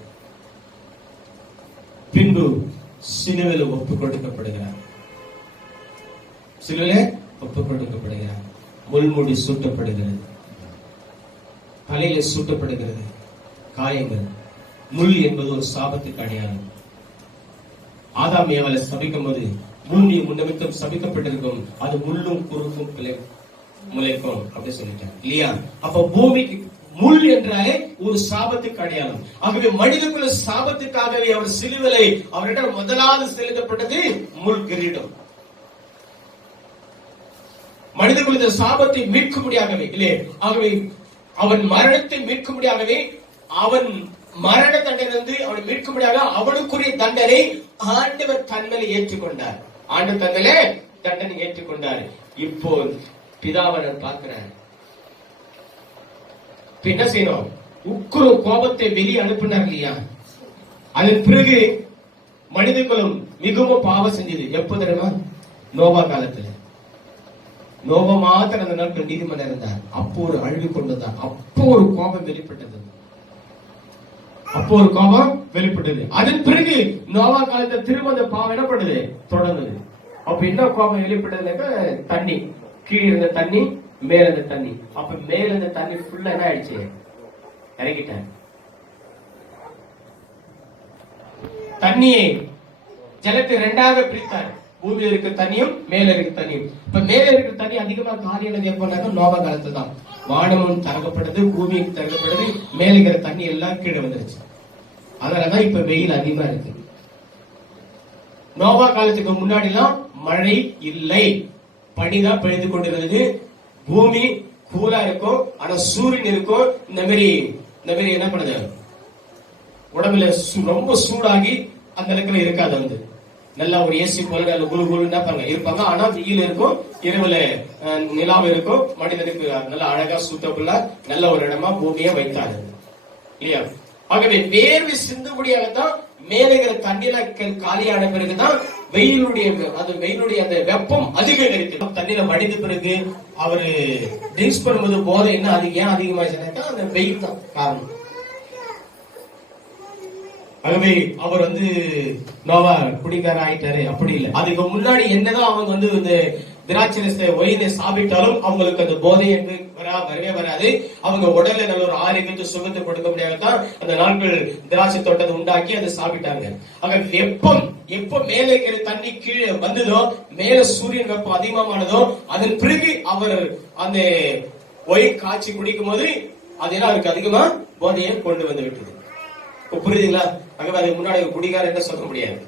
பின்பு சிலுவையில் ஒப்பு கொடுக்கப்படுகிறார். முள்முடி சூட்டப்படுகிறது, தலையில சூட்டப்படுகிறது. காயங்கள், முள் என்பது ஒரு சாபத்துக்கு அடையாளம். ஆதாம் ஏவாளை சபிக்கும் போது பூமி முன்னமித்தம் சபிக்கப்பட்டிருக்கும், அது முள்ளும் குறுக்கும் முளைக்கும் அப்படி சொல்லிட்டாங்க இல்லையா? அப்ப பூமிக்கு முள் என்றாலே ஒரு சாபத்துக்கு அடையாளம். ஆகவே மனிதக்குள்ள சாபத்துக்காகவே அவர் சிலுவையை அவரிடம் முதலாவது செலுத்தப்பட்டது முள் கிரீடம். மனிதக்குள்ள சாபத்தை மீட்கும்படியாகவே இல்லையே, ஆகவே அவன் மரணத்தை மீட்கும்படியாகவே, அவன் மரண தண்டனை அவனை மீட்கும்படியாக அவனுக்குரிய தண்டனை ஆண்டவர் தன்மையை ஏற்றுக்கொண்டார். ஆண்டவர் தன்மையிலே தண்டனை ஏற்றுக்கொண்டார். இப்போ பிதாவை பார்க்கிறார். என்ன செய்யணும்? உக்குரு கோபத்தை வெளியே அனுப்பினார் இல்லையா? அதன் பிறகு மனித குலம் மிகவும் பாவம் செஞ்சது. எப்போ தெரியுமா? நோவா காலத்துல. நோவா மாத்திரம் அந்த நாட்கள் நீதிமன்றம் இருந்தார். அப்போ ஒரு அழுவி கொண்டதார். அப்போ ஒரு கோபம் வெளிப்பட்டது. அப்போ ஒரு கோபம் வெளிப்பட்டது. அதன் பிறகு நோவா காலத்துல திரும்ப அந்த பாவம் என்ன பண்ணுது, தொடர்ந்தது. அப்ப என்ன கோபம் வெளிப்பட்டதுனாக்க தண்ணி, கீழே இருந்த தண்ணி மேல இருந்த தண்ணி. அப்ப மேல இருந்த தண்ணி ஃபுல்லா என்ன ஆயிடுச்சு, இறங்கிட்டாங்க. தண்ணியை ஜலத்தை ரெண்டாக பிரித்தார். பூமியில இருக்க தண்ணியும் மேல இருக்க தண்ணியும். இப்ப மேல இருக்கிற தண்ணி அதிகமா காலியானது எப்பனாக்க நோவா காலத்துல தான். வானமும் திறக்கப்படுது, பூமியும் திறக்கப்படுது, மேல இருக்கிற தண்ணி எல்லாம் கீழே வந்துருச்சு. அதனாலதான் இப்ப வெயில் அதிகமா இருக்கு. நோவா காலத்துக்கு முன்னாடி எல்லாம் மழை இல்லை, பனிதான் பெய்து கொண்டிருந்தது. பூமி கூலா இருக்கும், ஆனா சூரியன் இருக்கும். இந்த மாதிரி என்ன பண்ணுது, உடம்புல ரொம்ப சூடாகி அந்த இடத்துல இருக்காது. வந்து நல்லா ஒரு ஏசி போல நல்ல குழு குழு இருப்பாங்க. ஆனா வெயில் இருக்கும், இரவுல நிலாவும் இருக்கும். மனிதனுக்கு நல்லா அழகா சூட்டபுல்லா நல்ல ஒரு இடமா பூமியை வைத்தாரு இல்லையா. ஆகவே வேர்வை சிந்துபடியாகத்தான் மேலுகிற தண்ணீர காலியான பிறகுதான் வெயிலுடைய அந்த வெப்பம் அதிகரித்து தண்ணீரை வடிந்த பிறகு அவரு ட்ரிங்க்ஸ் பண்ணும்போது போதை என்ன ஏன் அதிகமாச்சுனாக்கா அந்த வெயில் தான் காரணம். ஆகவே அவர் வந்து நோவா குடிகார ஆயிட்டாரு அப்படி இல்லை. அதுக்கு முன்னாடி என்னதான் அவங்க வந்து இந்த திராட்சை ஒயினை சாப்பிட்டாலும் அவங்களுக்கு அந்த போதை என்று வரவே வராது. அவங்க உடல்ல நல்ல ஒரு ஆரோக்கியத்தை சுகத்தை கொடுக்க முடியாதான் அந்த நாட்கள் திராட்சை தோட்டத்தை உண்டாக்கி அதை சாப்பிட்டாங்க. ஆக வெப்பம் எப்ப மேல இருக்கிற தண்ணி கீழே வந்ததோ, மேல சூரியன் வெப்பம் அதிகமானதோ, அதன் பிறகு அவர் அந்த ஒயின் காய்ச்சி குடிக்கும் போது அதெல்லாம் அவருக்கு அதிகமா போதையை கொண்டு வந்து விட்டது. புரியுதுங்களா? ஆகவே அதுக்கு முன்னாடி குடிகார என்ன சொல்ல முடியாது.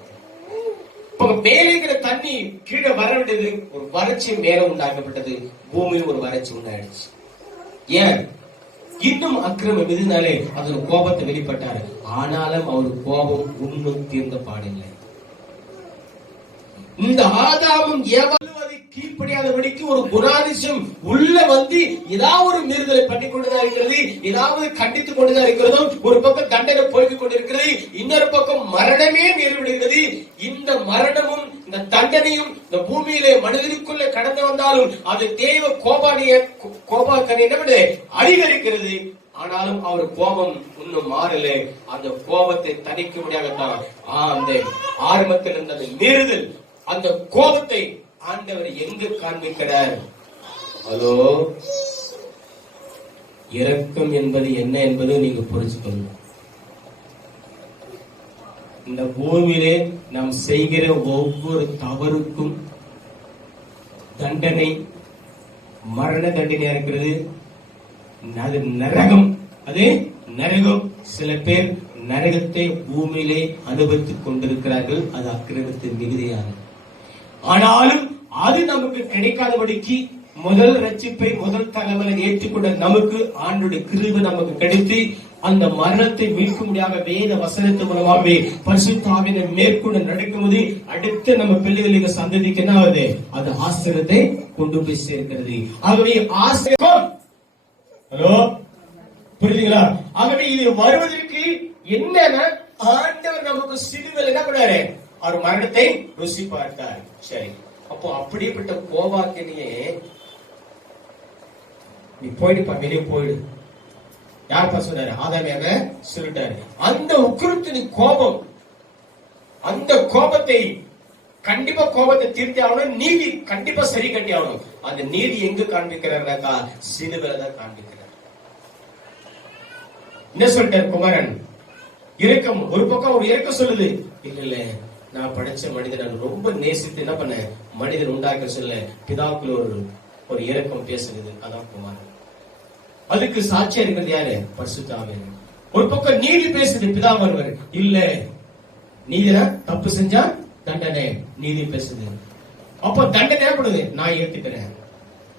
மேலே இருக்கிற தண்ணி கீழே வர வேண்டியது, ஒரு வறட்சி மேல உண்டாக்கப்பட்டது. பூமியில் ஒரு வறட்சி உண்டாயிடுச்சு. ஏன்? இன்னும் அக்கிரமம் இதனாலே அதோட கோபத்தை வெளிப்பட்டாரு. ஆனாலும் அவர் கோபம் இன்னும் தீர்ந்த பாடில்லை. இந்த ஆதாமும் ஏவாளும் கீழ்ப்படியாதபடிக்கு ஒரு குணாதிசயம் உள்ள வந்து ஏதாவது ஒரு மீறுதலை பண்ணி கொண்டுதான் இருக்கிறது, ஏதாவது கண்டித்துக் கொண்டுதான் இருக்கிறதோ. ஒரு பக்கம் தண்டனை போய்க் கொண்டிருக்கிறது, இன்னொரு பக்கம் மரணமே நேரிடுகிறது. இந்த மரணமும் இந்த தண்டனையும் இந்த பூமியிலே மனிதனுக்குள்ள கடந்து வந்தாலும் அது தேவ கோபாக்கனை என்ன பண்ண அதிகரிக்கிறது. ஆனாலும் அவர் கோபம் இன்னும் மாறல. அந்த கோபத்தை தணிக்க முடியாததான் அந்த ஆரம்பத்தில் இருந்த அந்த மீறுதல், அந்த கோபத்தை ஆண்டவர் எங்கு காண்பிக்கிறார்? ஹலோ, இரக்கம் என்பது என்ன என்பது நீங்க புரிஞ்சுக்கணும். இந்த பூமியிலே நாம் செய்கிற ஒவ்வொரு தவறுக்கும் தண்டனை மரண தண்டனையா இருக்கிறது. அது நரகம், அது நரகம். சில பேர் நரகத்தை பூமியிலே அனுபவித்துக் கொண்டிருக்கிறார்கள். அது அக்கிரமத்தின் மிகுதியாக. ஆனாலும் அது நமக்கு கிடைக்காதபடிக்கு முதல் ரட்சிப்பை முதல் தலைமுறை ஏற்றுக்கொண்ட நமக்கு ஆண்டுடைய கிருபை நமக்கு கிடைத்து அந்த மரணத்தை மீட்க முடியாத வேத வசனத்து மூலமாகவே பரிசுத்த ஆவியை மேற்கொண்டு நடக்கும்போது அடுத்து நம்ம பிள்ளைகளுக்கு சந்ததிக்கு என்ன ஆகுது? அது ஆசீர்வாதத்தை கொண்டு போய் சேர்க்கிறது. ஆகவே ஆசீர்வாதம், ஹலோ புரியுதுங்களா? ஆகவே இது வருவதற்கு என்னன்னா ஆண்டவர் நமக்கு சிலுவையில் என்ன பண்ணாரு? அவர் மரணத்தை ருசி பார்த்தார். சரி, அப்போ அப்படிப்பட்ட கோபாக்கினியே நீ போயிடுப்பா, வெளியே போயிடு. யாருப்பா சொன்னாரு? ஆதாமியாக சொல்லிட்டாரு. அந்த உக்கிரத்தின் கோபம், அந்த கோபத்தை கண்டிப்பா கோபத்தை தீர்த்தி ஆகணும். நீதி கண்டிப்பா சரி கட்டி ஆகணும். அந்த நீதி எங்க காண்பிக்கிறார்னாக்கா சிலுவையில தான் காண்பிக்கிறார். என்ன சொல்லிட்டார் குமாரன்? இரக்கம். ஒரு பக்கம் ஒரு இரக்கம் சொல்லுது, இல்ல நான் படைச்ச மனிதன் ரொம்ப நேசித்து என்ன பண்ண மனிதன் உண்டாக்க சொல்ல பிதாக்குள்ள ஒரு இரக்கம் பேசுறது, அதான் குமாரன். அதுக்கு சாட்சியா இருக்கிறது யாரு? பரிசுத்த ஆவியானவர். ஒரு பக்கம் நீதி பேசுது பிதாவானவர், இல்ல நீதினா தப்பு செஞ்சா தண்டனை, நீதி பேசுது. அப்ப தண்டனை ஏற்படுது, நான் ஏத்துக்கிறேன்.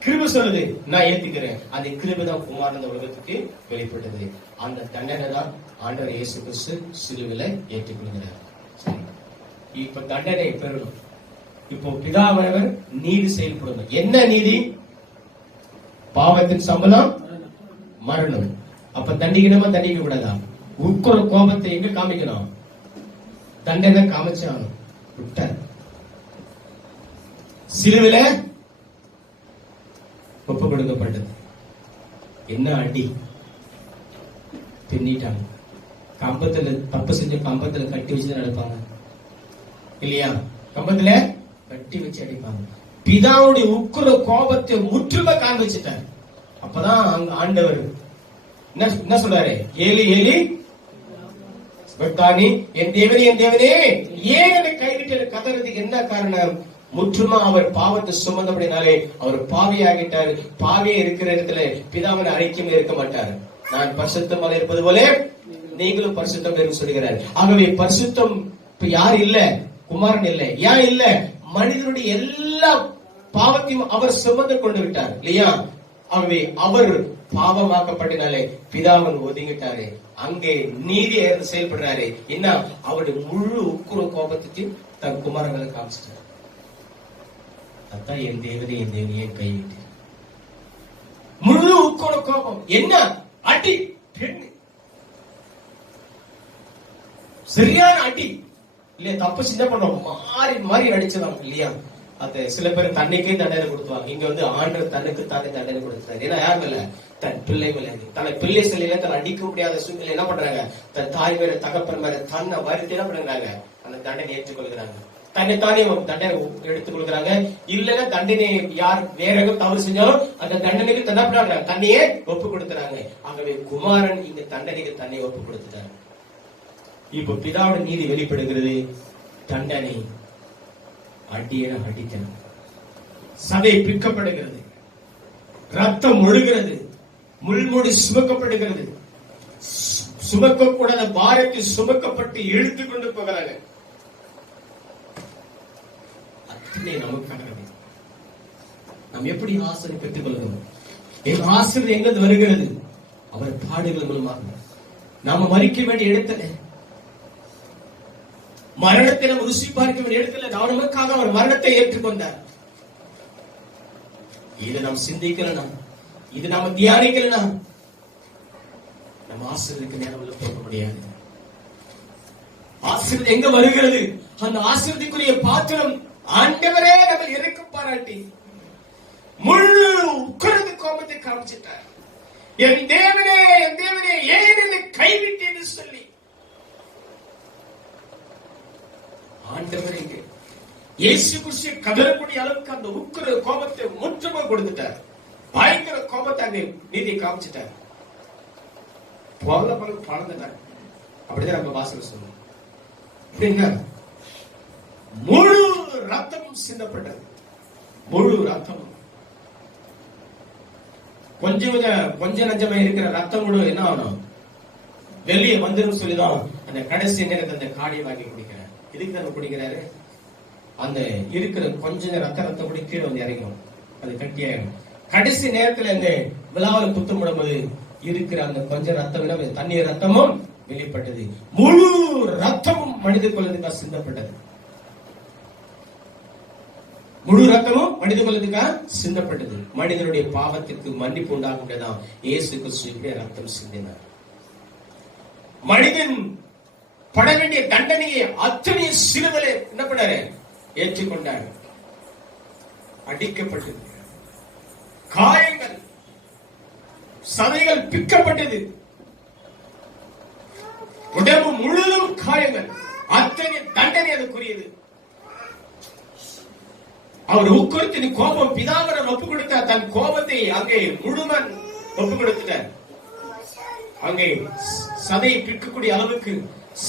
கிருபை சொல்லுது, நான் ஏத்துக்கிறேன். அந்த கிருபை தான் குமாரன் இந்த உலகத்துக்கு வெளிப்பட்டது. அந்த தண்டனை தான் ஆண்டவர் இயேசு கிறிஸ்து சிலுவையில ஏற்றுக்கொள்கிறார். இப்ப தண்டனை பெறணும். இப்போ பிதாவானவர் நீதி செயல்படணும். என்ன நீதி? பாவத்தின் சம்பளம் மரணம். அப்ப தண்டிக்கணுமா தண்டிக்க கூடாதா? உட்கொள்ள கோபத்தை எங்க காமிக்கணும்? தண்டனை காமிச்சாலும் விட்டார். சிலுவையில ஒப்பு கொடுக்கப்பட்டது. என்ன அடி பின்னிட்டாங்க. கம்பத்துல தப்பு செஞ்சு கம்பத்துல கட்டி வச்சுதான் நடப்பாங்க இல்லையா? கம்பத்துல கட்டி வச்சு அடிப்பாங்க. பிதாவுடைய உக்கிர கோபத்தை முற்றுமை காண்பிச்சுட்டார். அப்பதான் அங்க ஆண்டவர் என்ன சொல்றாரு? ஏலி ஏலி பக்தானி, என் தேவனே என் தேவனே ஏன் என்னை கைவிட்டு கதறதுக்கு என்ன காரணம்? முற்றுமா அவர் பாவத்தை சுமந்தபடினாலே அவர் பாவியாகிட்டார். பாவியா இருக்கிற இடத்துல பிதாவின் ஐக்கியம் இருக்க மாட்டார். நான் பரிசுத்தமாக இருப்பது போல நீங்களும் பரிசுத்தம் என்று சொல்கிறார். ஆகவே பரிசுத்தம் இப்ப யார் இல்ல? குமாரன் இல்லை. ஏன் இல்ல? மனிதனுடைய எல்லா பாவத்தையும் அவர் சுமந்து கொண்டு விட்டார் இல்லையா? ஆகவே அவர் பாவமாக்கப்பட்டனாலே பிதாவன் ஒதுங்கிட்டாரு. அங்கே நீதி செயல்படுறாரு. என்ன? அவருடைய முழு உக்குற கோபத்துக்கு தன் குமாரங்களை காமிச்சிட்டார். அதான் என் தேவனே என் தேவனையே கைவிட்டு முழு உக்குற கோபம். என்ன அடி, பெண் சரியான அடி இல்லையா? தப்பு சின்ன பண்றோம் மாறி மாறி அடிச்சதான் இல்லையா? அது சில பேர் தன்னைக்கே தண்டனை கொடுத்துவாங்க. இங்க வந்து ஆண்டவர் தன்னுக்கு தானே தண்டனை கொடுத்தாரு. ஏன்னா யார் மேல? தன் பிள்ளை மேல. தன்னை பிள்ளை சிலையில தன்னை அடிக்க முடியாத சூழ்நிலை என்ன பண்றாங்க? தன் தாய் மேல தகப்பன் மேல தன்னை வருத்தி என்ன பண்றாங்க? அந்த தண்டனை ஏற்றுக்கொள்கிறாங்க. தன்னைத்தானே தண்டனை எடுத்துக் கொள்கிறாங்க. இல்லைன்னா தண்டனை யார் வேற தவறு செஞ்சாலும் அந்த தண்டனைக்கு தண்டனை தன்னையே ஒப்பு கொடுத்துறாங்க. ஆகவே குமாரன் இங்க தண்டனைக்கு தன்னை ஒப்பு கொடுத்துட்டாங்க. இப்ப பிதாவோட நீதி வெளிப்படுகிறது. தண்டனை அடியன அடிக்கணும். சதை பிற்கப்படுகிறது, ரத்தம் ஒழுகிறது, முள்முடி சுமக்கப்படுகிறது. சுமக்கக்கூடாத பாரத்தை சுமக்கப்பட்டு இழுத்து கொண்டு போகிறாங்க. அத்தனை நமக்காக நாம் எப்படி ஆசிரியர் பெற்றுக் கொள்கிறோம்? என் ஆசிரியர் எங்கு வருகிறது? அவர் பாடுகள் மூலமாக நாம மறிக்க வேண்டிய இடத்துல, மரணத்தை நம்ம ருசி பார்க்க வேண்டிய இடத்துல நமக்காக அவர் மரணத்தை ஏற்றுக்கொண்டார். இதை நாம் சிந்திக்கலனா, இது நாம தியானிக்கலனா நம்ம ஆசீர்வதிக்க நேரம் போக முடியாது. ஆசீர்வாதம் எங்க வருகிறது? அந்த ஆசீர்வதிக்குரிய பாத்திரம் ஆண்டவரே நம்ம இறக்க பாராட்டி முழு உட்கரது கோபத்தை காமிச்சிட்டார். என் தேவனே என் தேவனே ஏன் என்னை கைவிட்டேன்னு சொல்லி ஆண்டவரே இயேசு கிறிஸ்து கதறக்கூடிய அளவுக்கு அந்த உக்கிர கோபத்தை முற்றுமா கொடுத்துட்டார். பயங்கர கோபத்தை அங்கே நீதி காமிச்சிட்டார். போல பலன் பழந்தார். அப்படிதான் நம்ம வாசல் சொல்லுவோம். அப்படின்னா முழு ரத்தமும் சிந்தப்பட்டது. முழு ரத்தமும் கொஞ்ச நஞ்சமா இருக்கிற ரத்தம் கூட என்ன ஆகணும்? வெளியே வந்துடும் சொல்லிதான் அந்த கடைசி நேரத்தை அந்த காடியை வாங்கி குடிக்கிறார். இதுக்கு நம்ம குடிக்கிறாரு. அந்த இருக்கிற கொஞ்ச ரத்தம் கூட கீழே வந்து இறங்கும், அது கட்டியாயிடும். கடைசி நேரத்துல இந்த விழாவில் குத்தம் போடும்போது இருக்கிற அந்த கொஞ்சம் ரத்தம் தண்ணீர் ரத்தமும் வெளிப்பட்டது. முழு ரத்தமும் மனித குலத்துக்காக சிந்தப்பட்டது. முழு ரத்தமும் மனித குலத்துக்காக சிந்தப்பட்டது. மனிதனுடைய பாவத்திற்கு மன்னிப்பு உண்டாகும்படிதான் இயேசு கிறிஸ்து ரத்தம் சிந்தினார். மனிதன் பட வேண்டிய தண்டனையை அத்தனை சிலுவையிலே என்ன பண்ணாரு? ஏற்றுக்கொண்டார். அடிக்கப்பட்டது, காயங்கள், சதைகள் பிக்கப்பட்டது, உடம்பு முழுதும் காயங்கள், அத்தனை தண்டனை அதுக்குரியது. அவர் உட்கொடுத்து கோபம் பிதாவரன் ஒப்பு கொடுத்தார். தன் கோபத்தை அங்கே முழுவன் ஒப்பு கொடுத்தார். அங்கே சதையை பிற்கக்கூடிய அளவுக்கு,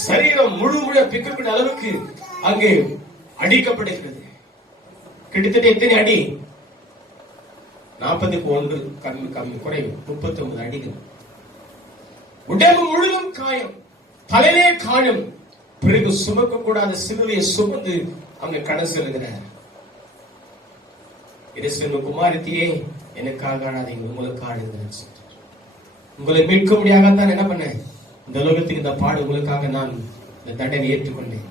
சரீரம் முழு பிற்கக்கூடிய அளவுக்கு அங்கே அடிக்கப்படுகிறது. கிட்டத்தட்ட எத்தனை அடி? 41 கம்மி குறைவு 39 அடிகள். உடம்பு முழுதும் காயம், தலையிலே காயம். பிறகு சுமக்க கூடாத சிலுவையை சுமந்து அங்க கடந்து செல்கிறார். குமாரத்தியே எனக்காக ஆடாதீங்க, உங்களுக்கு ஆடுங்க. உங்களை மீட்க முடியாதான் என்ன பண்ண? இந்த உலகத்துக்கு இந்த பாடு உங்களுக்காக நான் இந்த தண்டனை ஏற்றுக்கொண்டேன்.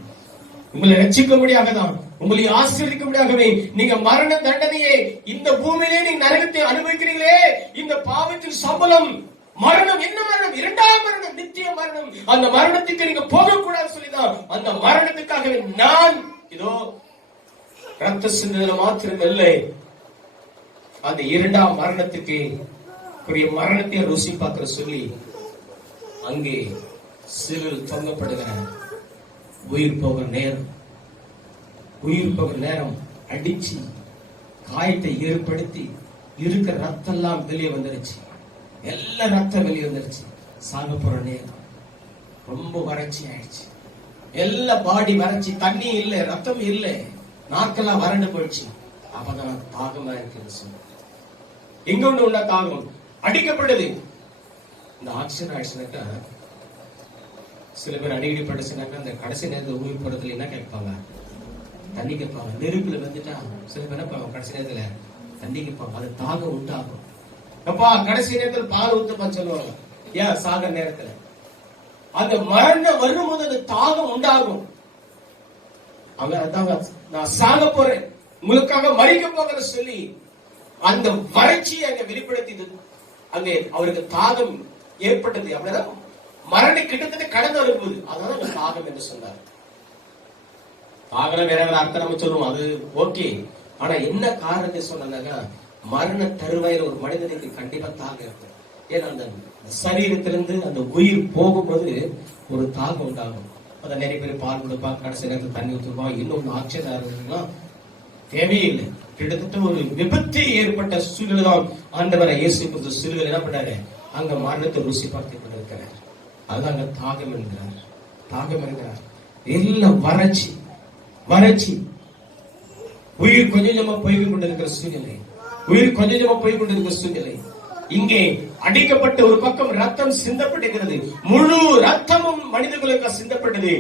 உங்களை ரட்சிக்க முடியாதான், உங்களை ஆசீர்வதிக்க முடியாகவே நீங்க மரண தண்டனையே இந்த பூமியிலே நீங்க நரகத்தை அனுபவிக்கிறீங்களே. இந்த பாவத்தின் சம்பளம் மரணம். என்ன மரணம்? இரண்டாம் மரணம், நித்திய மரணம். அந்த மரணத்துக்கு நீங்க போகக்கூடாது சொல்லிதான் அந்த மரணத்துக்காகவே நான் இதோ ரத்த சிந்தனை மாத்திரம் இல்லை, அந்த இரண்டாம் மரணத்துக்கு மரணத்தை ருசி பார்க்கிற சொல்லி அங்கே சிலுவையில் தொங்கப்படுகிற உயிர் போகிற நேரம், உயிர் போகிற நேரம் அடிச்சு காயத்தை ஏற்படுத்தி இருக்கிற ரத்தம் எல்லாம் வெளியே வந்துருச்சு. எல்லா ரத்தம் வெளியே வந்துருச்சு. சாக போற நேரம் ரொம்ப வறட்சி ஆயிடுச்சு. எல்லா பாடி வறட்சி, தண்ணி இல்லை, ரத்தம் இல்லை, நாக்கெல்லாம் வறண்டு போயிடுச்சு. அப்பதான் தாகமா இருக்கு. எங்க ஒண்ணு உள்ள தாகம் அடிக்கப்படுது. இந்த ஆக்சிஜன் ஆயிடுச்சுனாக்கா, சில பேர் அடிக்கடி படிச்சுனாக்கா அந்த கடைசி நேரத்தில் உயிர் போறதுல என்ன கேட்பாங்க? தண்ணி கேட்பாங்க. நெருப்புல வந்துட்டா சில பேர் என்ன கடைசி நேரத்துல தண்ணி கேட்பாங்க. அது தாகம் உண்டாகும். அப்பா கடைசி நேரத்தில் பால் ஊத்தப்பா சொல்லுவாங்க. ஏன் சாக நேரத்துல அந்த மரணம் வரும்போது அந்த தாகம் உண்டாகும். அவங்க நான் சாக போறேன், உங்களுக்காக மறிக்க போகிற சொல்லி அந்த வறட்சியை அங்க வெளிப்படுத்தி அங்கே அவருக்கு தாகம் ஏற்பட்டது. அப்படிதான் மரணம் கிட்டத்தட்ட கடந்து வரும்போது அதனால அந்த தாகம் என்று சொன்னார். தாகம் வேற அர்த்தம் நம்ம சொல்லுவோம், அது ஓகே. ஆனா என்ன காரணத்தை சொன்னாங்க? மரண தருவாயில் ஒரு மனிதனுக்கு கண்டிப்பா தாகம் இருக்கும். ஏன்னா அந்த சரீரத்திலிருந்து அந்த உயிர் போகும்போது ஒரு தாகம் உண்டாகும். அதை நிறைய பேர் பால் கொடுப்பா, கடைசி நேரத்தில் தண்ணி ஊற்றுவா, இன்னொன்று ஆட்சியர்களா தேவையில்லை. கிட்டத்தட்ட ஒரு விபத்து ஏற்பட்ட சூழ்நிலை தான் ஆண்டவரை இயேசு கிறிஸ்து சிலுவையில் என்ன பண்ணாரு? அங்க மரணத்தை ருசி பார்த்து கொண்டிருக்கிறார். அதுதான் அங்க தாகம் என்கிறார். தாகம் என்கிறார். எல்லாம் வறட்சி, வறட்சி. உயிர் கொஞ்சம் கொஞ்சமா போய் கொண்டிருக்கிற சூழ்நிலை, உயிர் கொஞ்சம் கொஞ்சமா போய் கொண்டிருக்கிற சூழ்நிலை. இங்கே அடிக்கப்பட்ட ஒரு பக்கம் ரத்தம் சிந்தப்பட்டிருக்கிறது. முழு ரத்தமும் மனித குலத்துக்கு சிந்தப்பட்டது.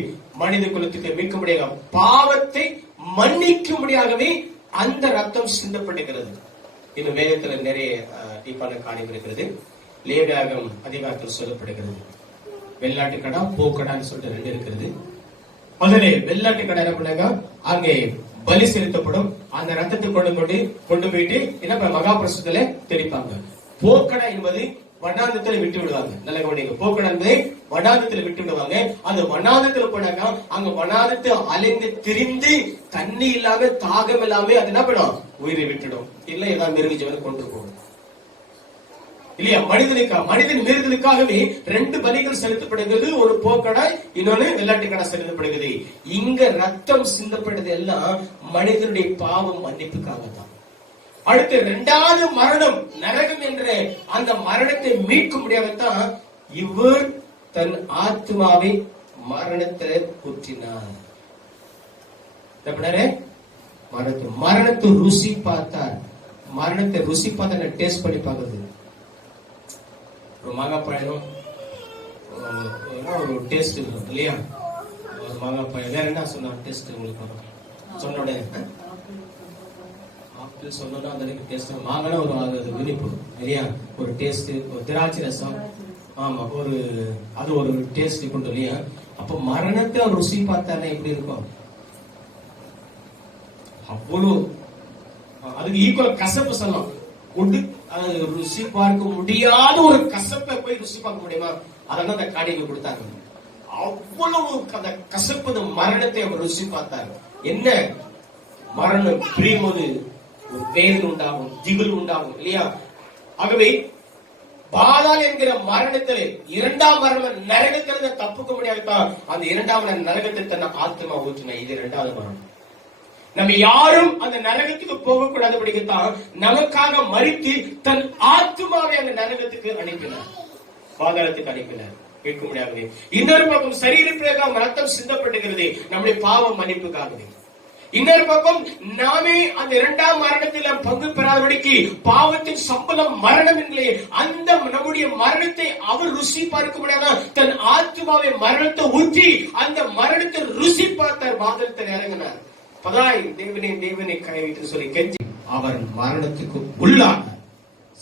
மனித குலத்துக்கு மீட்க முடியாத பாவத்தை மன்னிக்கும்படியாகவே அந்த ரத்தம் சிந்தப்பட்டிருக்கிறது. இன்னும் வேதத்துல நிறைய டீப்பான காரியம் இருக்கிறது. லேவியாகமம் அதிகாரத்தில் சொல்லப்படுகிறது. வெள்ளாட்டு கடா, போக்கடான்னு சொல்லிட்டு ரெண்டு இருக்கிறது. முதலே வெள்ளாட்டு கடை என்ன பண்ணாங்க? அங்கே பலி செலுத்தப்படும். அந்த ரத்தத்தை கொண்டு போயிட்டு என்ன மகாபிரசத்துல தெளிப்பாங்க. போக்கடை என்பது வண்ணாந்தத்துல விட்டு விடுவாங்க. நல்ல கவனிங்க. போக்கடை என்பதை வண்ணாந்தத்துல விட்டு விடுவாங்க. அந்த வண்ணாந்தத்துல போனாங்க, அங்க வண்ணாந்தத்தை அலைந்து திரிந்து தண்ணி இல்லாம தாகம் இல்லாம அது என்ன பண்ணும்? உயிரை விட்டுடும். இல்ல ஏதாவது மிருக ஜீவனை கொண்டு போகும் இல்லையா? மனிதன் மிருகங்களுக்காகவே ரெண்டு பலிகள் செலுத்தப்படுகிறது. ஒரு போக்கடை, இன்னொன்னு வெள்ளாட்டு கடை செலுத்தப்படுகிறது. இங்க ரத்தம் சிந்தப்படுறது எல்லாம் மனிதனுடைய பாவம் மன்னிப்புக்காக தான். அடுத்து இரண்டாவது மரணம், நரகம் என்ற அந்த மரணத்தை மீட்க முடியாமத்தான் இவர் தன் ஆத்மாவை மரணத்தை ஊற்றினார். மரணத்தை ருசி பார்த்தார். மரணத்தை ருசி பார்த்த டேஸ்ட் பண்ணி பார்க்கறது. ஒரு மாங்காப்பழம் ஒரு டேஸ்ட் இருக்கும் இல்லையா? ஒரு மாங்காப்பழம் வேற என்ன சொன்ன டேஸ்ட் உங்களுக்கு சொன்ன உடனே ஆப்பிள் சொன்னோம்னா அந்த அளவுக்கு டேஸ்ட். மாங்கானா ஒரு இனிப்பு இல்லையா? ஒரு டேஸ்ட். ஒரு திராட்சை ரசம், ஆமா, அது ஒரு டேஸ்ட் கொண்டு இல்லையா? அப்ப மரணத்தை ருசி பார்த்தானே எப்படி இருக்கும்? அவ்வளவு அதுக்கு ஈக்குவல் கசப்பு சொல்லலாம். ருசி பார்க்க முடியாத ஒரு கசப்பை போய் ருசி பார்க்க முடியுமா? அதெல்லாம் அந்த காரியங்கள் கொடுத்தாங்க. அவ்வளவு அந்த கசப்பு மரணத்தை அவர் ருசி பார்த்தார். என்ன மரணம் பிரியும் போது ஒரு வேதனை உண்டாகும், திகில் உண்டாகும் இல்லையா? ஆகவே பாதாள் என்கிற மரணத்திலே இரண்டாம் மரணம் நரகத்திலிருந்து தப்புக்க முடியாதுதான் அந்த இரண்டாம் நரகத்தை தன்னை ஆத்மா ஊற்றின. இது இரண்டாவது மரணம். நம்ம யாரும் அந்த நரகத்துக்கு போகக்கூடாதுபடித்தான் நமக்காக மரித்து தன் ஆத்மாவை அந்த நரகத்துக்கு அனுப்பினார், பாதாளத்துக்கு அனுப்பினார். கேட்க முடியாது. இன்னொரு பக்கம் சரீர பிரகாரம் ரத்தம் சிந்தப்பட்டுகிறது நம்முடைய பாவம் மன்னிப்புக்காகவே. இன்னொரு பக்கம் நாமே அந்த இரண்டாம் மரணத்தில் பங்கு பெறாதபடிக்கு பாவத்தின் சம்பளம் மரணம் இல்லை. அந்த நம்முடைய மரணத்தை அவர் ருசி பார்க்க முடியாத தன் ஆத்மாவை மரணத்தை ஊற்றி அந்த மரணத்தை ருசி பார்த்தார். பாதத்தில் இறங்கினார். பதாய் தேவனை கைவிட்டு சொல்லி கெஞ்சி அவர் மரணத்துக்கு உள்ளாக.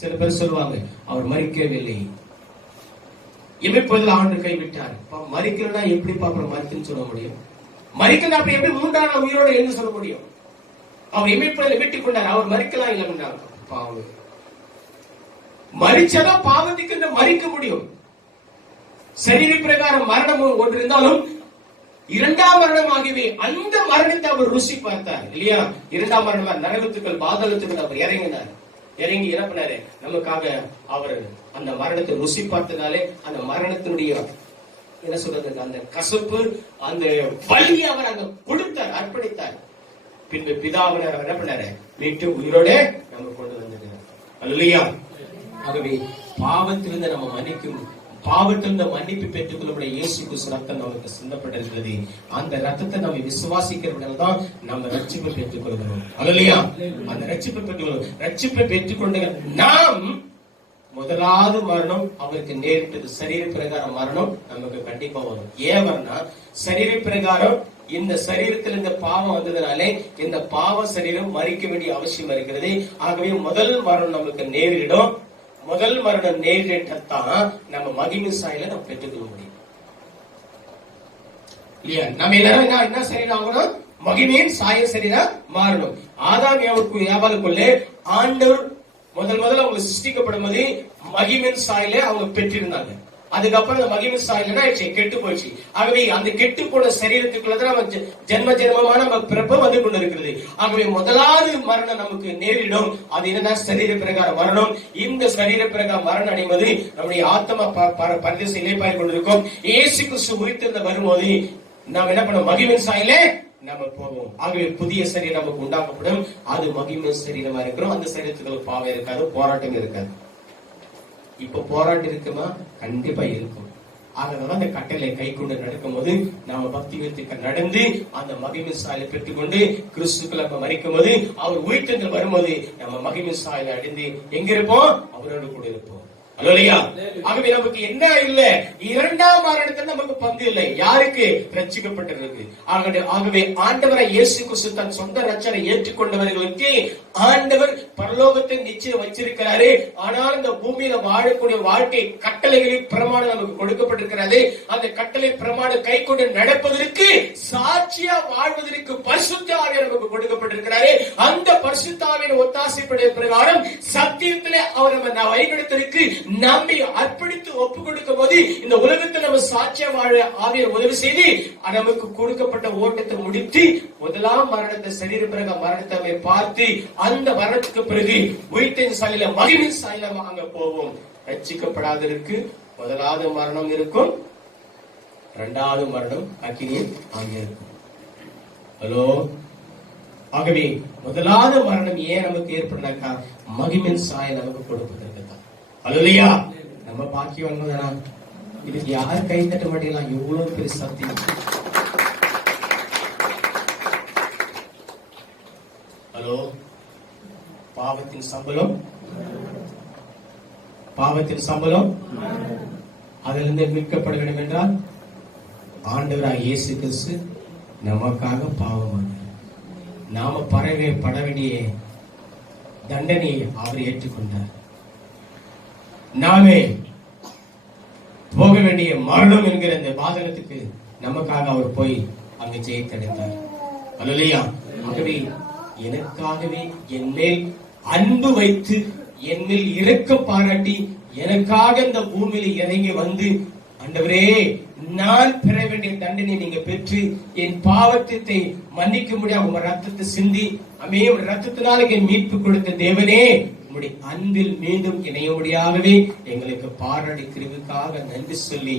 சில பேர் சொல்லுவாங்க அவர் மறிக்கவில்லை, இமைப்பதில் ஆண்டு கைவிட்டார். மறிக்கலன்னா எப்படி அப்புறம் மறிக்கன்னு சொல்ல முடியும்? மறிக்கல அப்படி எப்படி மூன்றான உயிரோட எழுந்து சொல்ல முடியும்? அவர் இமைப்பதில் விட்டுக் கொண்டார். அவர் மறிக்கலாம் இல்லை, பாவம் மறிச்சதான் பாவத்துக்கு மறிக்க முடியும். சரீர பிரகாரம் மரணம் ஒன்று இருந்தாலும் இரண்டாம் மரணம் ஆகியவை அந்த மரணத்தை அவர் ருசி பார்த்தார் இல்லையா? இரண்டாம் மரணம் நரகத்துக்கள் பாதாளத்துக்கள் அவர் இறங்கினார். இறங்கி என்ன பண்ணாரு? நமக்காக அவர் அந்த மரணத்தை ருசி பார்த்ததாலே அந்த மரணத்தினுடைய என்ன சொல்றது, அந்த கசப்பு, அந்த வலியை அவர் அங்க கொடுத்தார், அர்ப்பணித்தார். பின்பு பிதாவினர் என்ன பண்ணாரு, மீட்டு உயிரோட நம்ம கொண்டு வந்திருக்கிறார். அல்லேலூயா. ஆகவே பாவத்திலிருந்து நம்ம மன்னிக்கும், பாவத்திலிருந்து மன்னிப்பு பெற்றுக் கொள்ளக்கூடிய இயேசு கிறிஸ்து ரத்தம் நமக்கு சிந்தப்பட்டிருக்கிறது. அந்த ரத்தத்தை நம்ம விசுவாசிக்கிறவர்கள் தான் நம்ம ரட்சிப்பை பெற்றுக் கொள்கிறோம். அல்லேலூயா. அந்த ரட்சிப்பை பெற்றுக்கொண்ட நாம் முதலாவது மரணம் அவருக்கு நேரிட்டது, சரீர பிரகாரம் மரணம் நமக்கு கண்டிப்பா வரும். ஏன் வரனா, சரீர பிரகாரம் இந்த சரீரத்தில் இந்த பாவம் வந்ததுனாலே இந்த பாவ சரீரம் மறிக்க வேண்டிய அவசியம் இருக்கிறது. ஆகவே முதல் மரணம் நமக்கு நேரிடும். முதல் மரணம் நேரிட்டத்தான் நம்ம மகிமை சாயலை நம்ம பெற்றுக்கொள்ள முடியும். இல்லையா? நம்ம எல்லாரும் என்ன சரீரம் ஆகணும், மகிமையின் சாய சரீரம் மாறணும். ஆதாம் ஏவாளுக்குள்ளே ஆண்டவர் முதல்ல அவங்க சிருஷ்டிக்கப்படும் போது மகிமின் சாயல அவங்க பெற்றிருந்தாங்க. அதுக்கப்புறம் அந்த மகிமின் சாயல் ஆயிடுச்சு, கெட்டு போயிடுச்சு. ஆகவே அந்த கெட்டு போன சரீரத்துக்குள்ளதான் நம்ம ஜென்மமான நம்ம பிறப்பு வந்து கொண்டு இருக்கிறது. ஆகவே முதலாவது மரணம் நமக்கு நேரிடும். அது என்னன்னா சரீர பிரகாரம் மரணம். இந்த சரீர பிரகாரம் மரணம் அடைவது நம்முடைய ஆத்மா பரதேச இலைப்பாய் கொண்டிருக்கும். இயேசு கிறிஸ்து உயிர்த்தெழுந்த வரும்போது நாம் என்ன பண்ணோம், மகிமின் சாயலே நம்ம போவோம். ஆகவே புதிய சரீரம் நமக்கு உண்டாக்கப்படும். அது மகிமை சரீரமா இருக்கிறோம். அந்த சரீரத்துக்கு பாவம் இருக்காது, போராட்டம் இருக்காது. இப்ப போராட்டம் இருக்குமா? கண்டிப்பா இருக்கும். ஆகதான் அந்த கட்டளை கை கொண்டு நடக்கும் போது நாம பக்தி விருத்திக்கு நடந்து அந்த மகிமை சாயலை பெற்றுக்கொண்டு கிறிஸ்துக்களை மறிக்கும் போது அவர் உயிர்த்தெழுந்து வரும்போது நம்ம மகிமை சாயலை அடைந்து எங்க இருப்போம், அவரோடு கூட இருப்போம். அல்லேலூயா. ஆகவே நமக்கு என்ன இல்ல, இரண்டாம் மரணத்தில் நமக்கு பங்கு இல்லை. யாருக்கு? ரட்சிக்கப்பட்டிருக்கு. ஆகவே ஆண்டவரை இயேசு கிறிஸ்து தன் சொந்த ரட்சனை ஏற்றுக்கொண்டவர்களுக்கு ஆண்டவர் பரலோகத்தை நிச்சயம் வச்சிருக்கிறாரு. ஆனால் இந்த பூமியில வாழக்கூடிய வாழ்க்கை கட்டளைகளில் பிரமாணம் நமக்கு கொடுக்கப்பட்டிருக்கிறது. அந்த கட்டளை பிரமாணம் கை கொண்டு நடப்பதற்கு, சாட்சியா வாழ்வதற்கு பரிசுத்த ஆவியானவர் நமக்கு கொடுக்கப்பட்டிருக்கிறாரு. அந்த பரிசுத்த ஆவியின் ஒத்தாசைப்படைய பிரகாரம் சத்தியத்திலே அவர் நம்ம வழிநடத்திற்கு நம்மை அர்ப்பணித்து ஒப்பு கொடுக்கும் போது இந்த உலகத்தில் நம்ம சாட்சியா வாழ ஆவியர் உதவி செய்து நமக்கு கொடுக்கப்பட்ட ஓட்டத்தை முடித்து முதலாம் மரணத்தை சரீர பிறகு மரணத்தை பார்த்து அந்த மரணத்துக்கு பிறகு உயிர்த்தின் சாயல மகிமை சாயல அங்க போவோம். ரட்சிக்கப்படாததற்கு முதலாவது மரணம் இருக்கும், இரண்டாவது மரணம் அக்கினியில் அங்கே இருக்கும். ஹலோ. ஆகவே முதலாவது மரணம் ஏன் நமக்கு ஏற்படுனாக்கா, மகிமின் சாயல் நமக்கு கொடுப்பதற்கு தான். அல்லேலூயா. நம்ம பாக்கியம் தானா? இதுக்கு யார் கை தட்ட மாட்டீங்களா? எவ்வளவு பெரிய சத்தியம். ஹலோ. பாவத்தின் சம்பளம், பாவத்தின் சம்பளம் அதிலிருந்து மீட்கப்பட வேண்டும் என்றால் ஆண்டவராக இயேசு கிறிஸ்து நமக்காக பாவமானார். நாம பட வேண்டிய தண்டனையை அவர் ஏற்றுக்கொண்டார். நாமே போக வேண்டிய மரணம் என்கிற இந்த பாதகத்துக்கு நமக்காக அவர் போய் அங்கு ஜெயித்தடைந்தார். அல்லேலூயா. ஆகவே எனக்காகவே என் மேல் அன்பு வைத்து என் மேல் இரக்கம் பாராட்டி எனக்காக இந்த பூமியில் இறங்கி வந்து, ஆண்டவரே நான் பெற வேண்டிய தண்டனை நீங்க பெற்று என் பாவத்தை மன்னிக்க முடியாது உங்க ரத்தத்தை சிந்தி ரத்தத்தினால என் மீட்பு கொடுத்த தேவனே, உங்களுடைய அன்பில் மீண்டும் இணையும்படியாகவே எங்களுக்கு பாராட்டி கிருபைக்காக நன்றி சொல்லி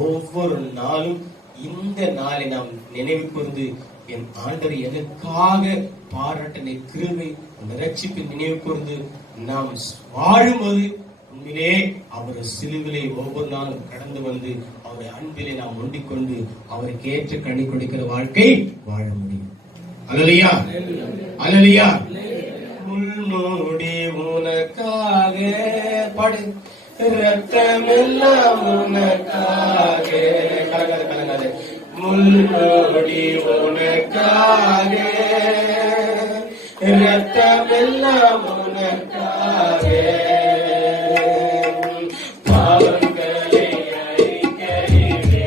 ஒவ்வொரு நாளும் இந்த நாளை நாம் நினைவு கூர்ந்து என் ஆண்டவர் எனக்காக பாராட்டின கிருபை அந்த ரட்சிப்பின் நினைவு கூர்ந்து நாம் வாழும்போது உண்மையிலே அவர் சிலுவிலே ஒவ்வொரு நாளும் கடந்து வந்து அவருடைய அன்பிலே நாம் ஒண்டிக்கொண்டு அவருக்கு ஏற்ற கனி கொடுக்கிற வாழ்க்கை வாழ முடியும். அல்லேலூயா. அல்லேலூயா. முள்மூடி உனக்காக பாடு, ரத்தமெல்லாம் உனக்காக, கலங்காது கலங்காது, முள்மூடி உனக்காக, ரத்தமெல்லாம் உனக்காக, பாவங்களை அழிக்கையிலே,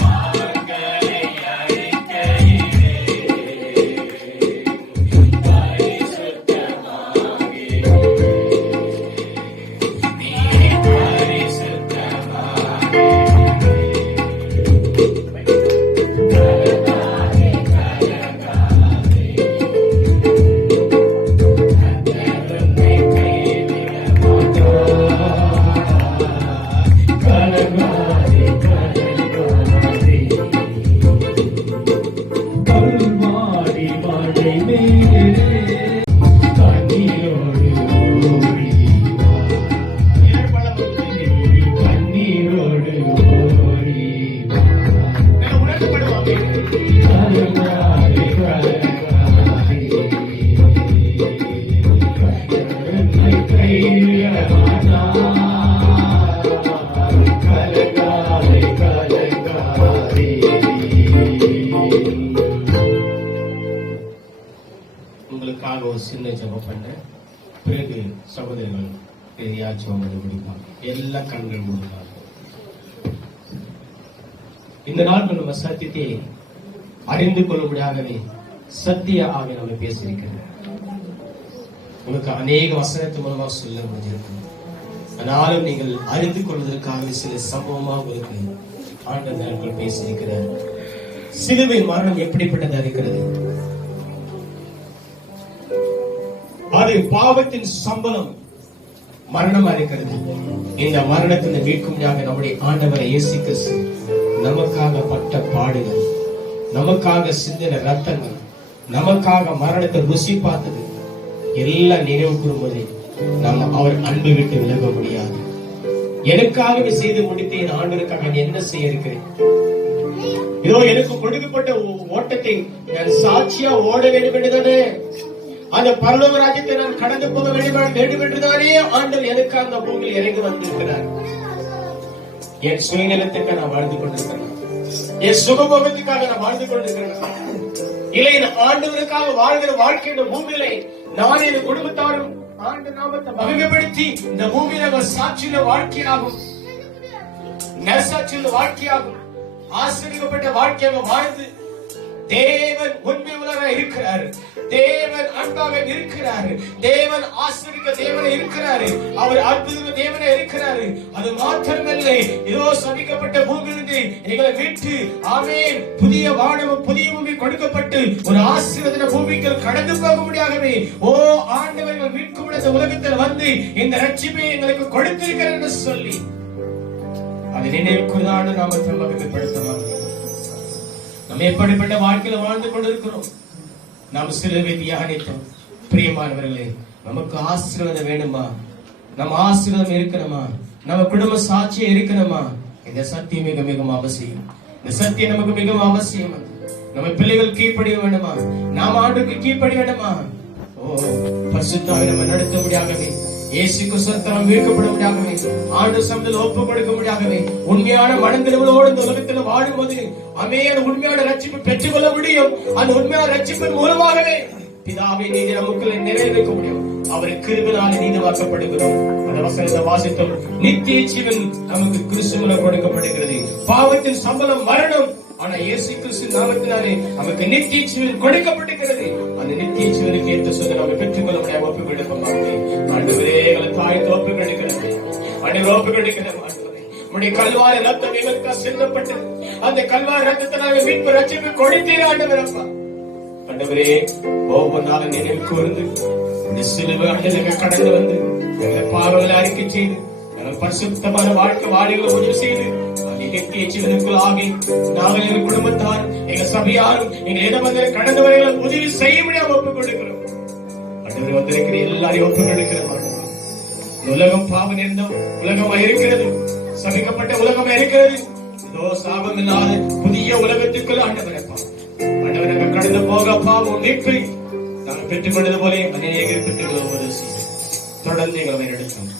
பாவங்களை அழிக்கையிலே, பரிசுத்தமாகி நீ பரிசுத்தமாகி கலங்காதே கலங்காதே கலங்காதே கலங்காதே. உங்களுக்காக ஒரு சின்ன ஜெபம் பண்ண பிறகு சகோதரர்கள் பெரியாச்சும் வந்து முடிப்பாங்க. எல்லா கண்கள் மூடுவாங்க. இந்த நாட்கள் நம்ம சத்தியத்தை அறிந்து கொள்ளும்படியாகவே சத்திய ஆக நம்ம பேசியிருக்கிறோம். உங்களுக்கு அநேக வசனத்து மூலமாக சொல்ல முடிஞ்சிருக்கும். ஆனாலும் நீங்கள் அறிந்து கொள்வதற்காக சில சம்பவமாக உங்களுக்கு ஆண்டவர்கள் பேசியிருக்கிறார். சிலுவை மரணம் எப்படிப்பட்டதா இருக்கிறது? அது பாவத்தின் சம்பளம் மரணமா இருக்கிறது. இந்த மரணத்தை மீட்கும்படியாக நம்முடைய ஆண்டவரை இயேசு கிறிஸ்து நமக்காக பட்ட பாடுகள், நமக்காக சிந்தின ரத்தங்கள், நமக்காக மரணத்தை ருசி பார்த்தது எல்லாம் நினைவு கூறும்போது நம்ம அவர் அன்பு விட்டு விலக முடியாது. எனக்காகவே செய்து முடித்தேன், ஆண்டவருக்காக என்ன செய்ய இருக்கிறேன்? இதோ எனக்கு கொடுக்கப்பட்ட ஓட்டத்தை நான் சாட்சியா ஓட வேண்டும் என்றுதானே, அந்த பரலோக ராஜ்யத்தை நான் கடந்து போக வேண்டும் என்றுதானே ஆண்டவர் எனக்கு அந்த பூமியில் இறங்கி வந்திருக்கிறார். என் சுயநலத்துக்காக நான் வாழ்ந்து கொண்டிருக்கிறேன், என் சுகபோகத்துக்காக நான் வாழ்ந்து கொண்டிருக்கிறேன். இல்லை, ஆண்டவருக்காக வாழ்கிற வாழ்க்கை இந்த பூமியிலே நான் என் குடும்பத்தாரும் ஆண்டு நாமத்தை மகிமைப்படுத்தி இந்த பூமியில சாட்சியுள்ள வாழ்க்கையாகும், நற்சாட்சியுள்ள வாழ்க்கையாகும், ஆசீர்வதிக்கப்பட்ட வாழ்க்கையாக வாழ்ந்து தேவன் உண்மை உள்ளவராக இருக்கிறார், தேவன் அன்பாக இருக்கிறார், தேவன் ஆசீர்வதிக்க தேவனே இருக்கிறார், அவர் அற்புத தேவனே இருக்கிறார். அது மாத்திரமல்ல, இதோ சபிக்கப்பட்ட பூமியிலிருந்து எங்களை மீட்டு ஆமென் புதிய வானமும் புதிய பூமி கொடுக்கப்பட்டு ஒரு ஆசீர்வாத பூமிக்கு கடந்து போக முடியாகவே ஓ ஆண்டவர் மீட்கும் இந்த உலகத்தில் வந்து இந்த ரட்சிப்பை எங்களுக்கு கொடுத்திருக்கிறார் என்று சொல்லி அதை நினைவுக்குதான் நாம மகிமைப்படுத்தலாம். நம்ம எப்படிப்பட்ட வாழ்க்கையில வாழ்ந்து கொண்டிருக்கிறோம்? நாம் சிலுவை தியானித்தோம். பிரியமானவர்களே, நமக்கு ஆசீர்வாதம் வேணுமா? நம்ம ஆசீர்வாதம் இருக்கணுமா? நம்ம குடும்ப சாட்சியம் இருக்கணுமா? இந்த சத்தியம் மிக மிகவும் அவசியம். இந்த சத்தியம் நமக்கு மிகவும் அவசியம். நம்ம பிள்ளைகள் கீழ்ப்படிய வேண்டுமா? நாம் ஆண்டுக்கு கீழ்ப்படிய வேண்டுமா? ஓ பரிசுத்தாவியை நம்ம நடத்த முடியாகவே, இயேசுக்கு சொந்தம் மீட்கப்பட முடியாகவே, ஆண்டு சமத்தில் ஒப்பு கொடுக்க முடியாகவே, உண்மையான மனந்திருவலோடு இந்த உலகத்தில் வாழும்போது அமேன் உண்மையான ரட்சிப்பு பெற்றுக் கொள்ள முடியும். அந்த உண்மையான ரட்சிப்பின் மூலமாகவே பிதாவை நீதி நமக்குள்ளே நிறைவேற்ற முடியும். அவரை கிருபையாலே நீதிமாக்கப்படுகிறோம். அந்த வசனத்தை வாசித்தோம். நித்திய ஜீவன் நமக்கு கிறிஸ்துவிலே கொடுக்கப்படுகிறது. பாவத்தின் சம்பளம் மரணம், ஆனா இயேசு கிறிஸ்து நாமத்தினாலே நமக்கு நித்திய ஜீவன் கொடுக்கப்படுகிறது. அந்த நித்திய ஜீவனுக்கு ஏற்ற சொல்ல நம்ம பெற்றுக்கொள்ள முடியாம ஒப்பு கொடுக்கமாட்டே. ஆண்டவரே, எங்களை தாய் தோப்பு கிடைக்கிறது, ஆண்டவர் ஒப்பு கொடுக்கிறது. உடைய கல்வாரி ரத்தம் எங்களுக்காக சிந்தப்பட்டது. அந்த கல்வாரி ரத்தத்தினால மீட்பு ரட்சிப்பு கொடுத்தீர் ஆண்டவர். அப்பா ஆண்டவரே, ஒவ்வொரு நாளும் நினைவு கூர்ந்து சிலுவை அண்டலுக்கு கடந்து வந்து எங்களை பாவங்களை அறிக்கை செய்து நாங்கள் பரிசுத்தமான வாழ்க்கை வாழிகளை உதவி செய்து நித்திய ஜீவனுக்குள் ஆகி நாங்கள் எங்கள் குடும்பத்தார் எங்க சபையாரும் எங்க இடமந்திர கடந்து வரைகளை உதவி செய்ய முடியாம ஒப்புக் கொடுக்கிறோம். ஆண்டவரே, வந்திருக்கிற எல்லாரையும் ஒப்புக் கொடுக்கிறோம். உலகம் பாவம் இருந்த உலகமா இருக்கிறது, சபிக்கப்பட்ட உலகமா இருக்கிறது. இதோ சாபம் இல்லாத புதிய உலகத்துக்குள் ஆண்டவரை ஆண்டவரை நாங்கள் கடந்து போக பாவம் மீட்பை நாங்கள் பெற்றுக் கொண்டது போல அநேகர் பெற்றுக் கொள்வது தொடர்ந்து எங்களை எடுத்தோம்.